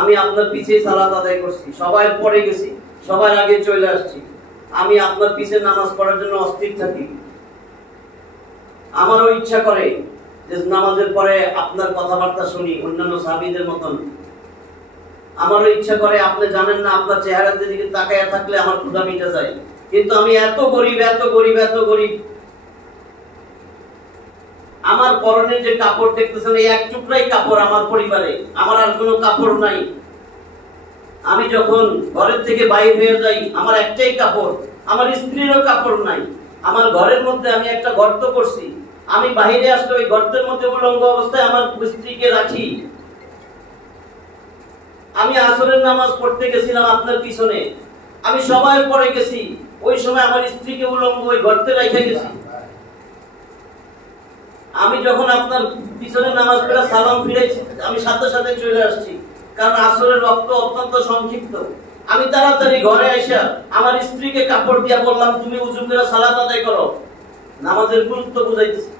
আমি আপনার পিছে সালাত আদায় করছি, সবাই পড়ে গেছি, সবার আগে চলে আসছি, আমি আপনার পিছে নামাজ পড়ার জন্য অস্থির থাকি। আমারও ইচ্ছা করে যে নামাজের পরে আপনার কথাবার্তা শুনি অন্যান্য সাহাবীদের মতন। আমারও ইচ্ছা করে, আপনি জানেন না, আপনার চেহারার দিকে তাকায়া থাকলে আমার ক্ষুধা মিটে যায়। কিন্তু আমি এত গরীব, এত গরীব, এত গরীব। আমার পরনে যে কাপড় দেখতেছেন, এই এক টুকরাই কাপড় আমার পরিবারে, আমার আর কোনো কাপড় নাই। আমি যখন ঘরের থেকে বাইরে হয়ে যাই, আমার একটাই কাপড়, আমার স্ত্রীরও কাপড় নাই। আমার ঘরের মধ্যে আমি একটা গর্ত করছি, আমি বাইরে আসলে ওই গর্তের মধ্যে উলঙ্গ অবস্থায় আমার স্ত্রীকে রাখি। আমি আসরের নামাজ পড়তে গেছিলাম আপনার পিছনে, আমি সবাই পড়ে গেছি, ওই সময় আমার স্ত্রীকে উলঙ্গ ওই গর্তে রেখে গেছি। আমি যখন আপনার পিছনে নামাজ পড়ে সালাম ফিরাইছি, আমি সাথে সাথে চলে আসছি, কারণ আসরের রক্ত অত্যন্ত সংক্ষিপ্ত। আমি তাড়াতাড়ি ঘরে এসে আমার স্ত্রীকে কাপড় দিয়া বললাম, তুমি উযু করে সালাত আদায় করো, নামাজের গুরুত্ব বুঝাইতেছি।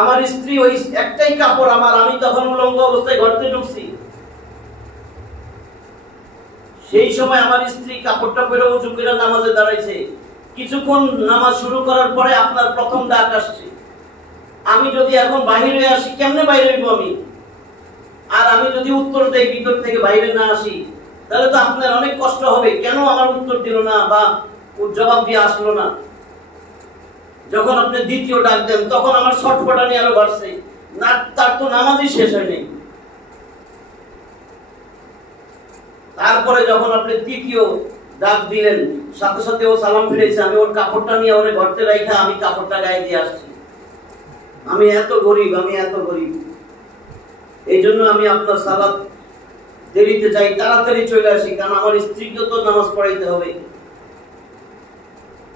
আমার স্ত্রী ওই একটাই কাপড় আমার, আমি তখন উলঙ্গ অবস্থায় ঘরতে ঢুকছি। সেই সময় আমার স্ত্রী কাপড়টা পরে উযু করে নামাজে দাঁড়াইছে। কিছুক্ষণ নামাজ শুরু করার পরে আপনার প্রথম ডাক আসছে। আমি যদি এখন বাইরে আসি, কেমনে বাইরে হইব আমি? আর আমি যদি উত্তর দেই ভিতর থেকে বাইরে না আসি, তাহলে তো আপনার অনেক কষ্ট হবে। কেন আমার উত্তর দিল না বা জবাব দিয়ে আসলো না? যখন আপনি দ্বিতীয় ডাক দেন, তখন আমার ছটফটানি আরো বাড়ছে, না তার তো নামাজই শেষ হয়নি। তারপরে যখন আপনি তৃতীয় ডাক দিলেন, সাথে সাথে ও সালাম ফিরেছে। আমি ওর কাপড়টা নিয়ে ওরে ঘরতে রাখা আমি কাপড়টা গায়ে দিয়ে আসছি। আমি এত গরিব, আমি এত গরিব। এই জন্য আমি আপনার সালাত দেরিতে যাই, তাড়াতাড়ি চলে আসি, কারণ আমার স্ত্রীকে তো নামাজ পড়াইতে হবে।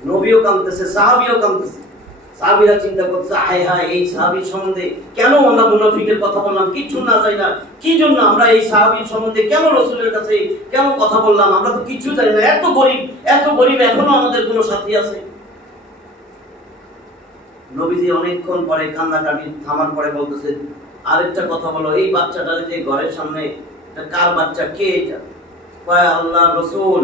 নবীও কাঁদতেছে, সাহাবীও কাঁদতেছে। সাহাবীরা চিন্তা করছে, হায় হায়, এই সাহাবীর সম্বন্ধে কেন আমরা মুনাফিকের কথা বললাম, কিছু না জানি না, কি জন্য আমরা এই সাহাবীর সম্বন্ধে কেন রাসূলের কাছে কেন কথা বললাম? আমরা তো কিছু জানি না, এত গরিব, এত গরিব, এখনো আমাদের কোনো সাথী আছে? নবীজি অনেকক্ষণ পরে কান্নাকাটি থামার পরে বলতেছে, আরেকটা কথা বলো, এই বাচ্চাটা যে ঘরের সামনে, কার বাচ্চা, কে এটা? কয়, আল্লাহর রাসূল,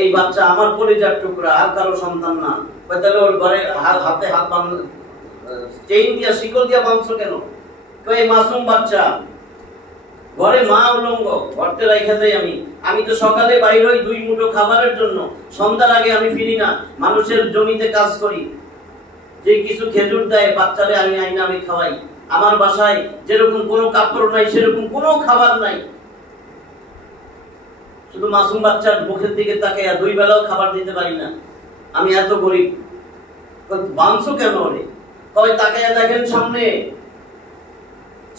এই বাচ্চা আমার কলিজার টুকরা, আর কারো সন্তান না। কয়, তাহলে ওর ঘরে হাতে হাত বাঁধ, চেইন দিয়া, শিকল দিয়া বাঁধছো কেন? কয়, মাসুম বাচ্চা, ঘরে মা উলঙ্গ, ঘরতে রাইখা যাই আমি। আমি তো সকালে বাইরে হই 2 মুঠো খাবারের জন্য, সন্ধ্যার আগে আমি ফিরি না, মানুষের জমিতে কাজ করি। যে কিছু খেজুর দেয় বাচ্চারে আমি আইনা আমি খাওয়াই। আমার বাসায় যেরকম কোনো কাপড় নাই, সেরকম কোনো খাবার নাই, শুধু মাসুম বাচ্চার মুখের দিকে তাকাইয়া 2 বেলাও খাবার দিতে পারি না। আমি এত গরিব। বাঁধছো কেন রে? কয়, তাকাইয়া দেখেন সামনে,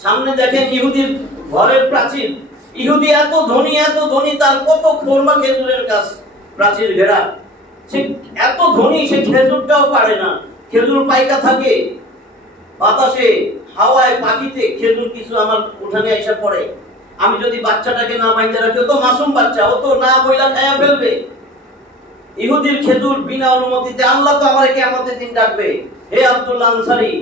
সামনে দেখেন ইহুদির ঘরের প্রাচীর। ইহুদি এত ধনী, এত ধনী, তার কত খোরমা খেজুরের গাছ প্রাচীর ঘেরা, সে এত ধনী, সে খেজুরটাও পারে না। খেজুর পাইকা থাকে বাতাসে, হাওয়ায়, পাখিতে, খেজুর কিছু আমার উঠানে এসে পড়ে। আমি যদি বাচ্চাটাকে না বাইন্ধে রাখি, ও তো মাসুম বাচ্চা, ও তো না বইলা খায়া ফেলবে। ইহুদির খেজুর বিনা অনুমতিতে, আল্লাহ তো আমার কিয়ামতের দিন ডাকবে, হে আব্দুল্লাহ আনসারী,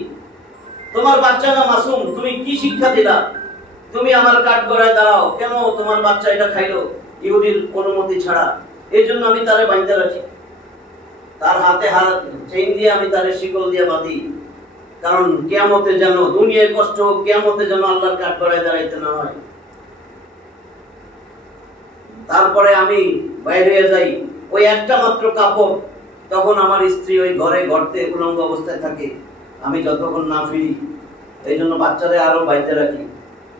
তোমার বাচ্চা না মাসুম, তুমি কি শিক্ষা দিলা? তুমি আমার কাঠগড়ায় দাঁড়াও, কেন তোমার বাচ্চা এটা খাইলো ইহুদির অনুমতি ছাড়া? এই জন্য আমি তারে বাইন্ধে রাখি, তার হাতে হাত চেইন দিয়ে আমি তারে শিকল দিয়ে বাঁধি, কারণ কিয়ামতে যেন, দুনিয়ায় কষ্ট হোক, কিয়ামতে যেন আল্লাহর কাঠগড়ায় দাঁড়াইতে না হয়। তারপরে আমি বাইরে যাই, ওই একটা মাত্র কাপড়, তখন আমার স্ত্রী ওই ঘরে গর্তে উলঙ্গ অবস্থায় থাকে, আমি যতক্ষণ না ফিরি। এই জন্য বাচ্চাদের আরো বাইরে রাখি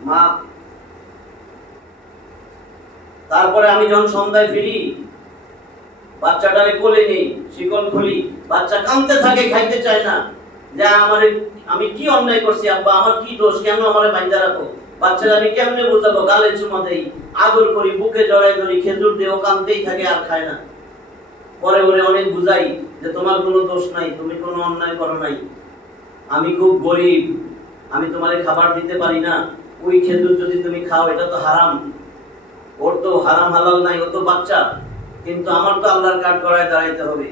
মা। তারপরে আমি যখন সন্ধ্যায় ফিরি, বাচ্চাটারে কোলে নেই, শিকল খুলি, বাচ্চা কাঁদতে থাকে, খাইতে চায় না। যে আমি কি অন্যায় করছি আব্বা, আমার কি দোষ, কেন আমারে বাইন্ধা রাখো? বাচ্চারা আমি কেমনে বোঝাবো? গালে চুমা দেই, আদর করি, বুকে জড়াই ধরি, খেজুর দেও, কাঁদতেই থাকে, আর খায় না। পরে ওরে অনেক বুঝাই যে তোমার কোনো দোষ নাই, তুমি কোনো অন্যায় করো নাই, আমি খুব গরিব, আমি তোমারে খাবার দিতে পারি না, ওই খেজুর যদি তুমি খাও এটা তো হারাম, ওর তো হারাম হালাল নাই, ও তো বাচ্চা, কিন্তু আমার তো আল্লাহর কাঠগড়ায় দাঁড়াইতে হবে।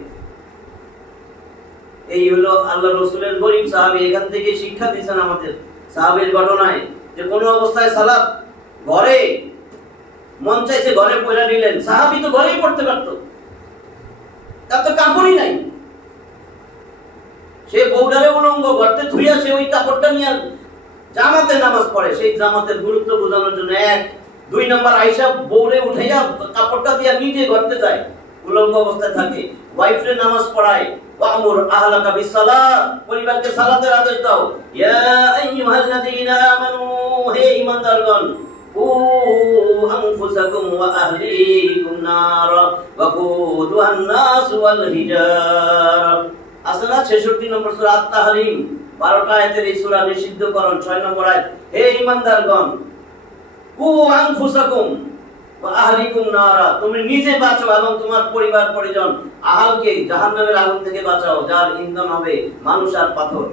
এই হলো আল্লাহ রসুলের গরিব সাহাবী। এখান থেকে শিক্ষা দিচ্ছেন আমাদের সাহাবীর ঘটনায়, যে কোন অবস্থায় সালাত ঘরে মন চাইছে ঘরে পড়া নিলেন, সাহাবী তো ঘরেই পড়তে পারতো, তার তো কাপড়ই নাই, সে বউডারে উলঙ্গ গর্তে ধুইয়া সে ওই কাপড়টা নিয়ে জামাতে নামাজ পড়ে। সেই জামাতের গুরুত্ব বোঝানোর জন্য 1, 2 নম্বর আয়েশা বউরে উঠাইয়া কাপড়টা দিয়া নিজে গর্তে যায়, উলঙ্গ অবস্থায় থাকে, ওয়াইফরে নামাজ পড়ায়। ওয়ামুর আহলাকা বিসসালাত, পরিবারকে সালাতের আদেশ দাও। ইয়া আইয়ুহাল্লাযীনা আমানু, হে ঈমানদারগণ, কু আনফুসাকুম ওয়া আহলিকুম নারা ওয়াকুদুহান নাস ওয়াল হিজারা। আসনা 66 নম্বর সূরা আত-তাহরিম, 12টা আয়াতের এই সূরা নিষিদ্ধকরণ, 6 নম্বর আয়াত। হে ঈমানদারগণ, কু আনফুসাকুম ওয়া আহলিকুম নারা, তুমি নিজে বাঁচো এবং তোমার পরিবার পরিজন, আহলকে জাহান্নামের আগুন থেকে বাঁচাও, যার ইন্ধন হবে মানুষ আর পাথর।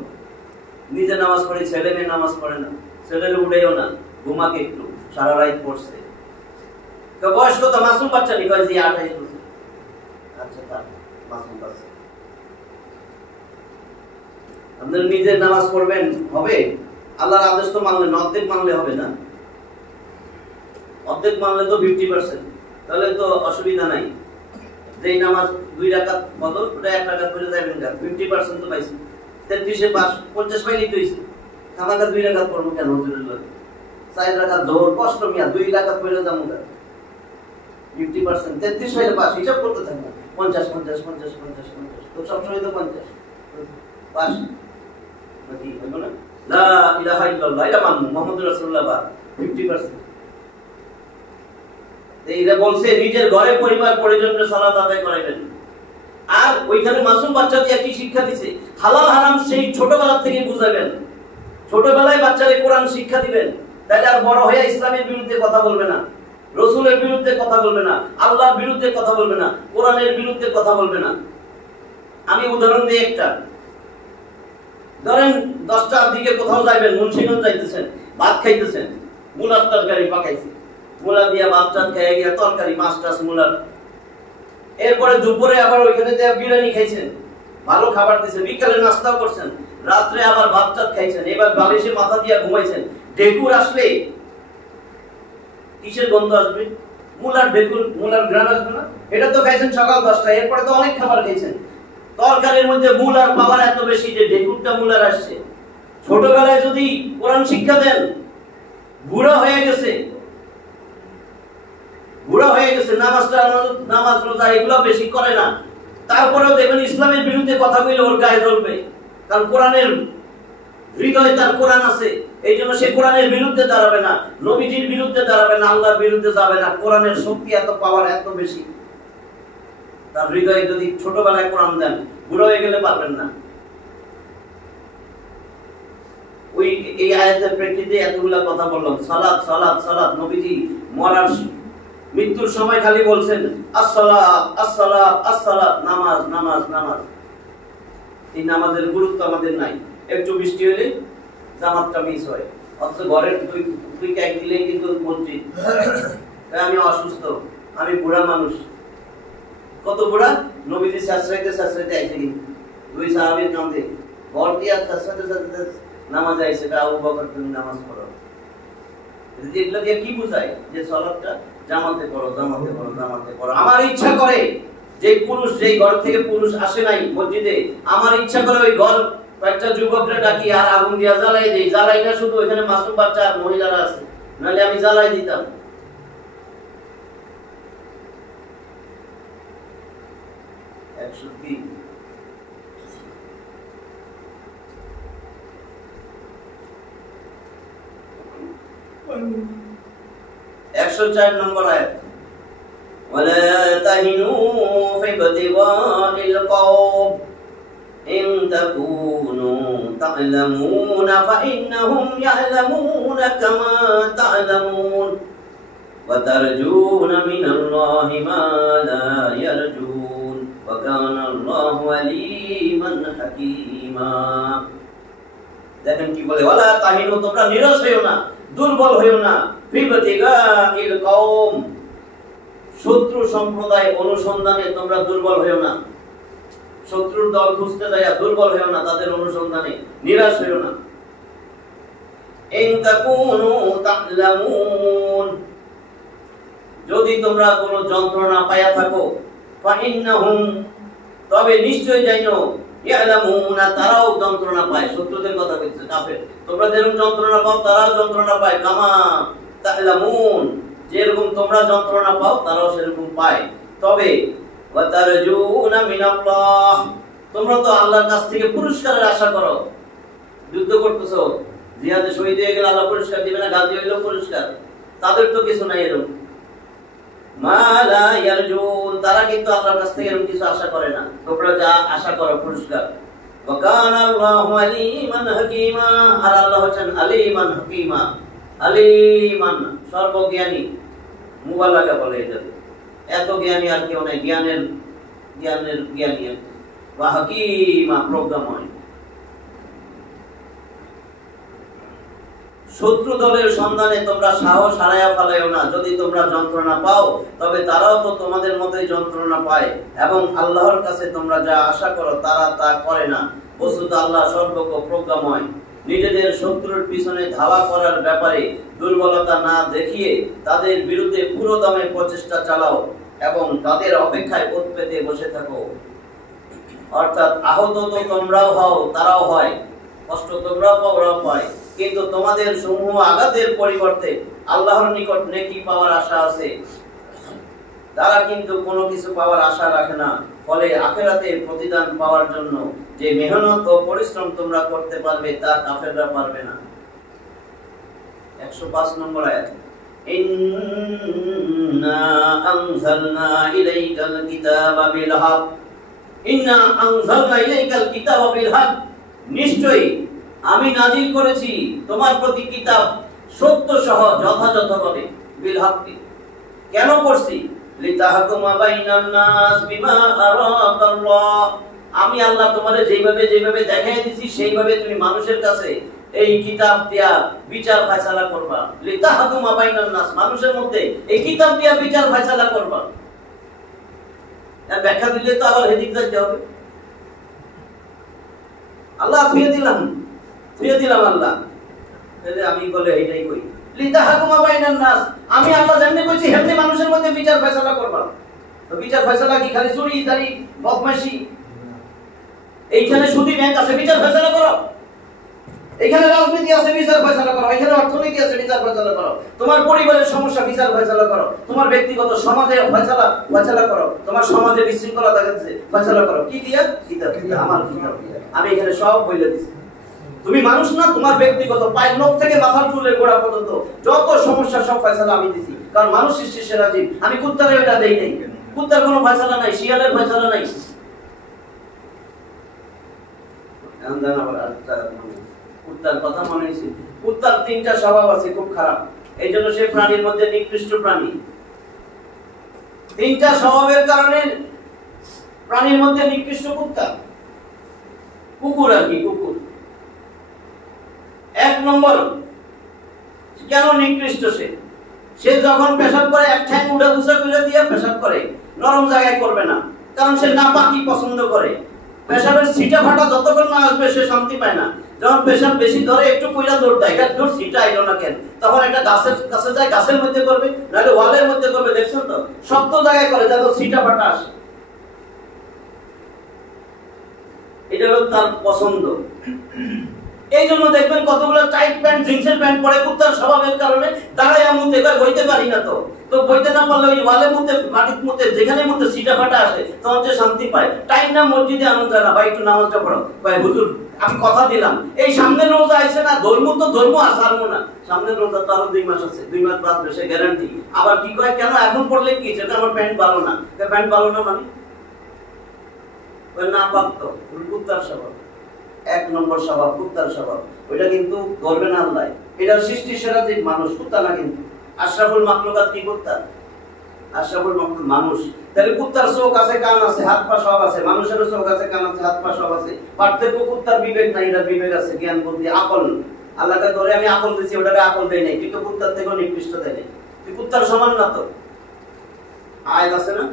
নিজে নামাজ পড়ে, ছেলে মেয়ে নামাজ পড়ে না, ছেলের উড়েও না, ঘুমাকে একটু, সারা রাত পড়ছে। তো বয়স কত? মাসুম বাচ্চা নি, কয় যে 28 বছর। আচ্ছা, তার মাসুম বাচ্চা। আপনারা নিজে নামাজ পড়বেন হবে, আল্লাহর আদেশ তো মানলে না, অর্ধেক মানলে হবে না। অর্ধেক মানলে তো 50%, তাহলে তো অসুবিধা নাই। যেই নামাজ 2 রাকাত ফজর, ওটা 1 রাকাত করে যাবেন, 50% তো পাইছি, 33 এ পাস, 50 পাইলেই তো হইছে। আমাকে 2 রাকাত পড়বো কেন? হুজুরুল্লাহ 4 রাকাত জোহর কষ্ট মিয়া, 2 রাকাত পড়ে যাবো কেন? 50%, 33 হইলে পাস, হিসাব করতে থাকবে, 50 50 50 50 50, তো সব সময় তো 50 পাস নাকি হইলো না? লা ইলাহা ইল্লাল্লাহ, এটা মানবো, মুহাম্মদুর রাসূলুল্লাহ বা 50%। এইটা বলছে নিজের ঘরে পরিবার পরিজনের সালাত আদায় করাইবেন। আর ওইখানে মাসুম বাচ্চা দিয়ে কি শিক্ষা দিছে? হালাল হারাম সেই ছোটবেলা থেকে বুঝাবেন, ছোটবেলায় বাচ্চাদের কোরআন শিক্ষা দিবেন, তাহলে আর বড় হয়ে ইসলামের বিরুদ্ধে কথা বলবে না, রসুলের বিরুদ্ধে কথা বলবে না, আল্লাহর বিরুদ্ধে কথা বলবে না, কোরআনের বিরুদ্ধে কথা বলবে না। আমি উদাহরণ দিই একটা। ধরেন 10টার দিকে কোথাও যাইবেন, মুন্সিগঞ্জ যাইতেছেন, ভাত খাইতেছেন, মুলার তরকারি পাকাইছে, মুলা দিয়া ভাত টাত খেয়ে গিয়া তরকারি, মাছ টাছ মুলার। এরপরে দুপুরে আবার ওইখানে যে বিরিয়ানি খাইছেন, ভালো খাবার দিছে, বিকালে নাস্তাও করছেন, রাত্রে আবার ভাত টাত খাইছেন, এবার বালিশে মাথা দিয়া ঘুমাইছেন। ঢেকুর আসলে কিসের গন্ধ আসবে? মুলার ঢেকুর, মুলার ঘ্রাণ আসবে না? এটা তো খাইছেন সকাল 10টায়, এরপরে তো অনেক খাবার খাইছেন, তরকারির মধ্যে মুলার পাওয়ার এত বেশি যে ঢেকুরটা মুলার আসছে। ছোটবেলায় যদি কোরআন শিক্ষা দেন, বুড়া হয়ে গেছে, নামাজ রোজা এগুলো বেশি করে না, তারপরেও দেখবেন ইসলামের বিরুদ্ধে কথা বললে ওর গায়ে জ্বলবে, কারণ কোরআনের হৃদয়ে তার কোরআন আছে, এই জন্য সে কোরআনের বিরুদ্ধে দাঁড়াবে না, নবীজির বিরুদ্ধে দাঁড়াবে না, আল্লাহর বিরুদ্ধে যাবে না। কোরআনের শক্তি এত, পাওয়ার এত বেশি, তার হৃদয়ে যদি ছোটবেলায় কোরআন দেন, বুড়ো হয়ে গেলে পারবেন না। ওই এই আয়াতের প্রেক্ষিতে এতগুলা কথা বললাম। সালাত সালাত সালাত, নবীজি মরার মৃত্যুর সময় খালি বলছেন আসসালাত আসসালাত আসসালাত, নামাজ নামাজ নামাজ। এই নামাজের গুরুত্ব আমাদের নাই। একটু বৃষ্টি হলে জামাতটা মিস হয়, অথচ ঘরের দুই ক্যাক দিলেই কিন্তু মসজিদ। আমি অসুস্থ, আমি বুড়া মানুষ। কত বুড়া? নবীজি শাস্ত্রাইতে শাস্ত্রাইতে আইছে, কিন্তু দুই সাহাবীর কাঁধে ঘর দিয়া শাস্ত্রাইতে শাস্ত্রাইতে নামাজ আইছে। আবু বকর তুমি নামাজ পড়ো। এগুলো দিয়ে কি বোঝায়? যে সালাতটা জামাতে পড়ো, জামাতে পড়ো, জামাতে পড়ো। আমার ইচ্ছা করে যে পুরুষ, যেই ঘর থেকে পুরুষ আসে নাই মসজিদে, আমার ইচ্ছা করে ওই ঘর কয়েকটা যুবকরা ডাকি আর আগুন দিয়া জ্বালাই দেই। জ্বালাই না শুধু, ওইখানে মাসুম বাচ্চা আর মহিলারা আছে, নাহলে আমি জ্বালাই দিতাম। একশো 104 নম্বর আয়াত, ولا تهنوا في ابتغاء القوم إن تكونوا تعلمون فإنهم يعلمون كما تعلمون وترجون من الله ما لا يرجون وكان الله عليما حكيما। দেখেন কি বলে, ওয়ালা তাহিনু, তোমরা নিরাশ হইও না, দুর্বল হইও না, ফি ইবতিগাইল কওম, শত্রু সম্প্রদায় অনুসন্ধানে তোমরা দুর্বল হইও না। শত্রুর দল খুঁজতে যাইয়া দুর্বল হইও না, তাদের অনুসন্ধানে নিরাশ হইও না। ইন তাকুনু তা'লামুন, যদি তোমরা কোনো যন্ত্রণা পাইয়া থাকো, ফা ইন্নাহুম, তবে নিশ্চয় জানো, ইয়ালামুনা, তারাও যন্ত্রণা পায়। শত্রুদের কথা বলছে, কাফের। তোমরা যেরকম যন্ত্রণা পাও তারাও যন্ত্রণা পায়, কামা তা'লামুন, যেরকম তোমরা যন্ত্রণা পাও তারাও সেরকম পায়। তবে ওয়াতারজুনা মিনাল্লাহ, তোমরা তো আল্লাহর কাছ থেকে পুরস্কারের আশা করো। যুদ্ধ করতেছো, জিহাদে শহীদ হয়ে গেলে আল্লাহ পুরস্কার দিবে না? গাজী হইলো পুরস্কার, তাদের তো কিছু নাই এরকম। মা লা ইয়ারজুন, তারা কিন্তু আল্লাহর কাছ থেকে এরকম কিছু আশা করে না। তোমরা যা আশা করো পুরস্কার। ওয়া কানা আল্লাহু আলিমান হাকীমা, আর আল্লাহ হচ্ছেন আলিমান হাকীমা। আলিমান, সর্বজ্ঞানী, মুবালাগা বলে এটা। এত জ্ঞানী আর কেউ নাই, জ্ঞানের জ্ঞানী। ওয়া হাকীমা, প্রজ্ঞাময়। শত্রু দলের সন্ধানে তোমরা সাহস হারাইয়া ফেলাইও না। যদি তোমরা যন্ত্রণা পাও, তবে তারাও তো তোমাদের মতোই যন্ত্রণা পায়, এবং আল্লাহর কাছে তোমরা যা আশা করো তারা তা করে না। বস্তুত আল্লাহ সর্বজ্ঞ, প্রজ্ঞাময়। নিজেদের শত্রুর পিছনে ধাওয়া করার ব্যাপারে দুর্বলতা না দেখিয়ে তাদের বিরুদ্ধে পুরো দমে প্রচেষ্টা চালাও এবং তাদের অপেক্ষায় ওত পেতে বসে থাকো। অর্থাৎ আহত তো তোমরাও হও, তারাও হয়, কষ্ট তোমরাও পাও, ওরাও পায়, কিন্তু তোমাদের সমূহ আঘাতের পরিবর্তে আল্লাহর নিকট নেকি পাওয়ার আশা আছে। তারা কিন্তু কোনো কিছু পাওয়ার আশা রাখে না। ফলে আখিরাতে প্রতিদান পাওয়ার জন্য যে মেহনত ও পরিশ্রম তোমরা করতে পারবে তা কাফেররা পারবে না। 105 নম্বর আয়াত, ইন্না আনজালনা ইলাইকাল কিতাবা বিল হক, ইন্না আনজালনা ইলাইকাল কিতাবা বিল হক, নিশ্চয়ই আমি নাজিল করেছি তোমার প্রতি কিতাব সত্য সহ যথাযথভাবে। বিল হক, কেন করছি? লিতাহকুমা বাইনান নাস বিমা আরাকাল্লাহ, আমি আল্লাহ তোমারে যেভাবে দেখাই দিছি সেইভাবে তুমি মানুষের কাছে এই কিতাব দিয়া বিচার ফয়সালা করবা। লিতাহকুমা বাইনান নাস, মানুষের মধ্যে এই কিতাব দিয়া বিচার ফয়সালা করবা। এর ব্যাখ্যা দিলে তো আবার হেদিক যাইতে হবে। আল্লাহ থুয়ে দিলাম আল্লাহ, আমি বলে এইটাই কই, লিতাহকুমা বাইনান নাস, আমি আল্লাহ যেমনি কইছি হেমনি মানুষের মধ্যে বিচার ফয়সালা করবা। তো বিচার ফয়সালা কি খালি চুরি দাড়ি বদমাশি? এইখানে সুদী ব্যাংক আছে, বিচার ফয়সালা করো। এখানে রাজনীতি আছে, বিচার ফয়সালা করো। এখানে অর্থনীতি আছে, বিচার ফয়সালা করো। তোমার পরিবারের সমস্যা, বিচার ফয়সালা করো। তোমার ব্যক্তিগত সমাজে ফয়সালা করো। তোমার সমাজে বিশৃঙ্খলা দেখাচ্ছে, ফয়সালা করো। কি দিয়া? কিতাব দিয়া, আমার কিতাব দিয়া। আমি এখানে সব বলে দিছি। তুমি মানুষ না, তোমার ব্যক্তিগত পায়ের নখ থেকে মাথার চুলের গোড়া পর্যন্ত যত সমস্যা সব ফয়সালা আমি দিছি। কারণ মানুষ সৃষ্টির সেরা জীব। আমি কুত্তারে এটা দেই নাই। কুত্তার কোনো ফয়সালা নাই, শিয়ালের ফয়সালা নাই। কুত্তার কথা মনে হয়েছে। কুত্তার 3টা স্বভাব আছে খুব খারাপ, এই জন্য সে প্রাণীর মধ্যে নিকৃষ্ট প্রাণী। তিনটা স্বভাবের কারণে প্রাণীর মধ্যে নিকৃষ্ট কুত্তা, কুকুর আর কি, কুকুর। এক নম্বর, কেন নিকৃষ্ট? সে যখন পেশাব করে এক ঠ্যাং উড়া উঁচা করে দিয়ে পেশাব করে, নরম জায়গায় করবে না, কারণ সে নাপাকি পছন্দ করে। পেশাবের ছিটা ফাটা যতক্ষণ না আসবে সে শান্তি পায় না। যখন পেশাব বেশি ধরে একটু কইরা দৌড় দেয়, দৌড় ছিটা আইলো না কেন, তখন একটা গাছের কাছে যায়, গাছের মধ্যে করবে, নাহলে ওয়ালের মধ্যে করবে। দেখছেন তো, শক্ত জায়গায় করে যাতে ছিটা ফাটা আসে। এটা হলো তার পছন্দ। এই জন্য দেখবেন কতগুলো টাইট প্যান্ট, জিন্সের প্যান্ট পরে কুত্তার স্বভাবের কারণে দাঁড়ায় মুতে কয় বইতে পারি না। তো বইতে না পারলে ওই ওয়ালে মুতে, মাটির মুতে, যেখানে মুতে সিটা ফাটা আসে, তখন যে শান্তি পায়। টাইম না মসজিদে আনন্দ যায় না, ভাই একটু নামাজটা পড়ো, ভাই হুজুর আমি কথা দিলাম এই সামনের রোজা আইছে না, ধর্ম তো ধর্ম আর ছাড়বো না, সামনের রোজা তো আরো 2 মাস আছে, 2 মাস বাঁচবে সে গ্যারান্টি। আবার কি কয়, কেন এখন পড়লে কি, সেটা আমার প্যান্ট ভালো না। প্যান্ট ভালো না মানে না পারত, কুত্তার স্বভাব। এক নম্বর স্বভাব কুত্তার স্বভাব, ওইটা কিন্তু ধরবে না আল্লাহ। এটা সৃষ্টি সেরা জীব মানুষ, কুত্তা না। কিন্তু আশরাফুল মাখলুকাত কি কুত্তা? আশরাফুল মাখলুক মানুষ। তাহলে কুত্তার চোখ আছে, কান আছে, হাত পা সব আছে। মানুষেরও চোখ আছে, কান আছে, হাত পা সব আছে। পার্থক্য কুত্তার বিবেক নাই, এটা বিবেক আছে, জ্ঞান বুদ্ধি, আকল। আল্লাহকে ধরে আমি আকল দিচ্ছি, ওটাকে আকল দেয় নাই, কিন্তু কুত্তার থেকেও নিকৃষ্ট দেয় নাই। তুই কুত্তার সমান না তো। আয়াত আছে না,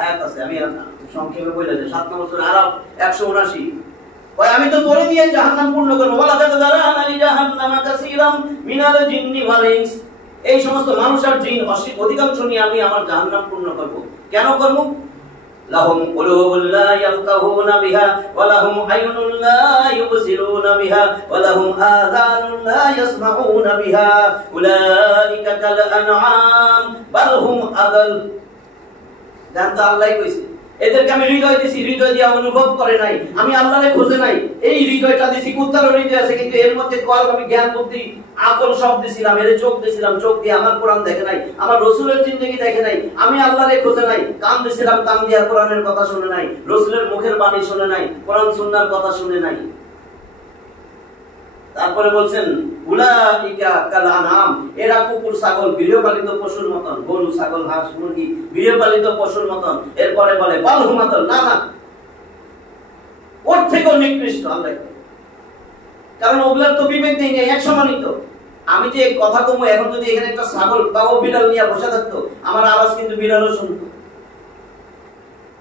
আয়াত আছে, আমি সংক্ষেপে বলে যাই। 7 নম্বর সূরা আরাফ 179। ওই আমি তো তোরে দিয়ে জাহান্নাম পূর্ণ করব। ওয়ালা তাদারানা লি জাহান্নামা কাসীরাম মিনাল জিন্নি ওয়াল ইনস। এই সমস্ত মানুষ আর জিন অধিকাংশ নিয়ে আমি আমার জাহান্নাম পূর্ণ করব। কেন করব? লাহুম কুলুবুন লা ইয়াফকাহুনা বিহা ওয়া লাহুম আয়ুনুন লা ইউবসিরুনা বিহা ওয়া লাহুম আযানুন লা ইয়াসমাউনা বিহা উলাইকা কাল আনআম বাল হুম আদাল। জানতো আল্লাহই কইছে, এদেরকে আমি হৃদয় দিছি, হৃদয় দিয়ে অনুভব করে নাই, আমি আল্লাহরে খোঁজে নাই। এই হৃদয়টা দিছি, কুত্তারও হৃদয় আছে, কিন্তু এর মধ্যে কল আমি জ্ঞান বুদ্ধি আকল সব দিছিলাম, এর চোখ দিছিলাম, চোখ দিয়ে আমার কোরআন দেখে নাই, আমার রাসূলের জিন্দেগি দেখে নাই, আমি আল্লাহরে খোঁজে নাই। কান দিছিলাম, কান দিয়া কোরআনের কথা শুনে নাই, রাসূলের মুখের বাণী শুনে নাই, কোরআন সুন্নাহর কথা শুনে নাই। তারপরে বলছেন উলাইকা কাল আনআম, এরা কুকুর ছাগল গৃহপালিত পশুর মতন, গরু ছাগল হাঁস মুরগি গৃহপালিত পশুর মতন। এরপরে বলে বাল হুম আদাল, না না ওর থেকেও নিকৃষ্ট আল্লাহ। কারণ ওগুলার তো বিবেক নেই, এক সমানিত। আমি যে কথা কমু, এখন যদি এখানে একটা ছাগল বা ও বিড়াল নিয়ে বসে থাকতো, আমার আওয়াজ কিন্তু বিড়ালও শুনতো,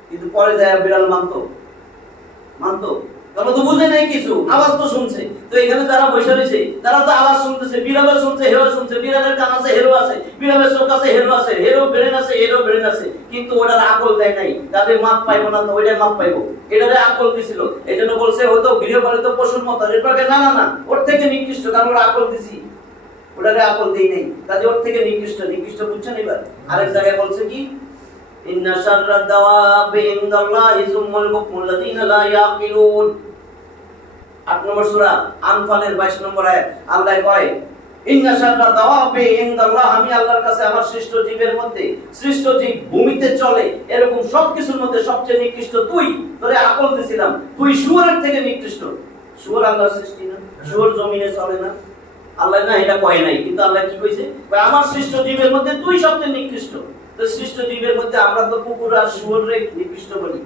কিন্তু পরে যায় বিড়াল মানতো তারা তো বুঝে নাই কিছু, আওয়াজ তো শুনছে। তো এখানে যারা বসে রয়েছে তারা তো আওয়াজ শুনতেছে, বিড়ালও শুনছে, হেরো শুনছে। বিড়ালের কান আছে, হেরো আছে, বিড়ালের চোখ আছে, হেরো আছে, হেরো ব্রেন আছে, হেরো ব্রেন আছে, কিন্তু ওটার আকল দেয় নাই। তাদের মাপ পাইবো না, তো ওইটার মাপ পাইবো, এটারে আকল দিছিল। এই জন্য বলছে হয়তো গৃহপালিত পশুর মতো। এরপরে না না না, ওর থেকে নিকৃষ্ট, কারণ ওরা আকল দিছি, ওটারে আকল দেই নাই, কাজে ওর থেকে নিকৃষ্ট। নিকৃষ্ট বুঝছেন? এবার আরেক জায়গায় বলছে কি, ইন্না শাররাদ দাওয়াবি ইনদাল্লাহি সুম্মাল বুকমুল্লাযিনা লা ইয়াকিলুন। 8 নম্বর সূরা আনফালের 22 নম্বর আয়াত আল্লাহ কয়, ইন্না শাররাদ দাওয়াবি ইনদাল্লাহ, আমি আল্লাহর কাছে আমার সৃষ্ট জীবের মধ্যে, সৃষ্ট জীব ভূমিতে চলে এরকম সবকিছুর মধ্যে সবচেয়ে নিকৃষ্ট তুই। তোরে আকল দিছিলাম, তুই শুয়োরের থেকে নিকৃষ্ট। শুয়োর আল্লাহর সৃষ্টি না, শুয়োর জমিনে চলে না। আল্লাহ না এটা কয় নাই, কিন্তু আল্লাহ কি কইছে, আমার সৃষ্ট জীবের মধ্যে তুই সবচেয়ে নিকৃষ্ট। তো সৃষ্ট জীবের মধ্যে আমরা তো কুকুর আর শুয়োররে নিকৃষ্ট বলি,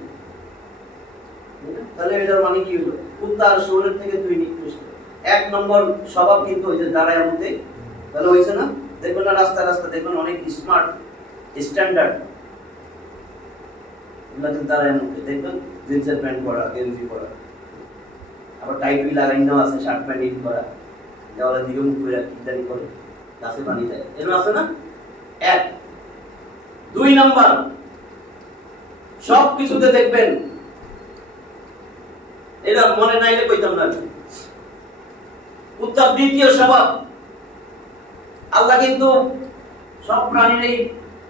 তাহলে এটার মানে কি হলো? কুত্তা আর শুয়োরের থেকে তুই নিকৃষ্ট। 1 নম্বর স্বভাব কিন্তু ওই যে দাঁড়ায় মধ্যে, তাহলে হইছে না? দেখবেন না রাস্তা রাস্তা দেখবেন অনেক স্মার্ট স্ট্যান্ডার্ড লাগে দাঁড়ায় মধ্যে, দেখবেন জিন্সের প্যান্ট পরা, গেঞ্জি পরা, আবার টাইট লাগাই নেওয়া আছে, শার্ট প্যান্ট ইন করা, দেওয়ালের দিকে মুখ করে ইত্যাদি করে গাছে পানি দেয়, এরকম আছে না? 1 2 নাম্বার সব কিছুতে দেখবেন, এটা মনে নাইলে কইতাম না। কুত্তার দ্বিতীয় স্বভাব, আল্লাহ কিন্তু সব প্রাণীরই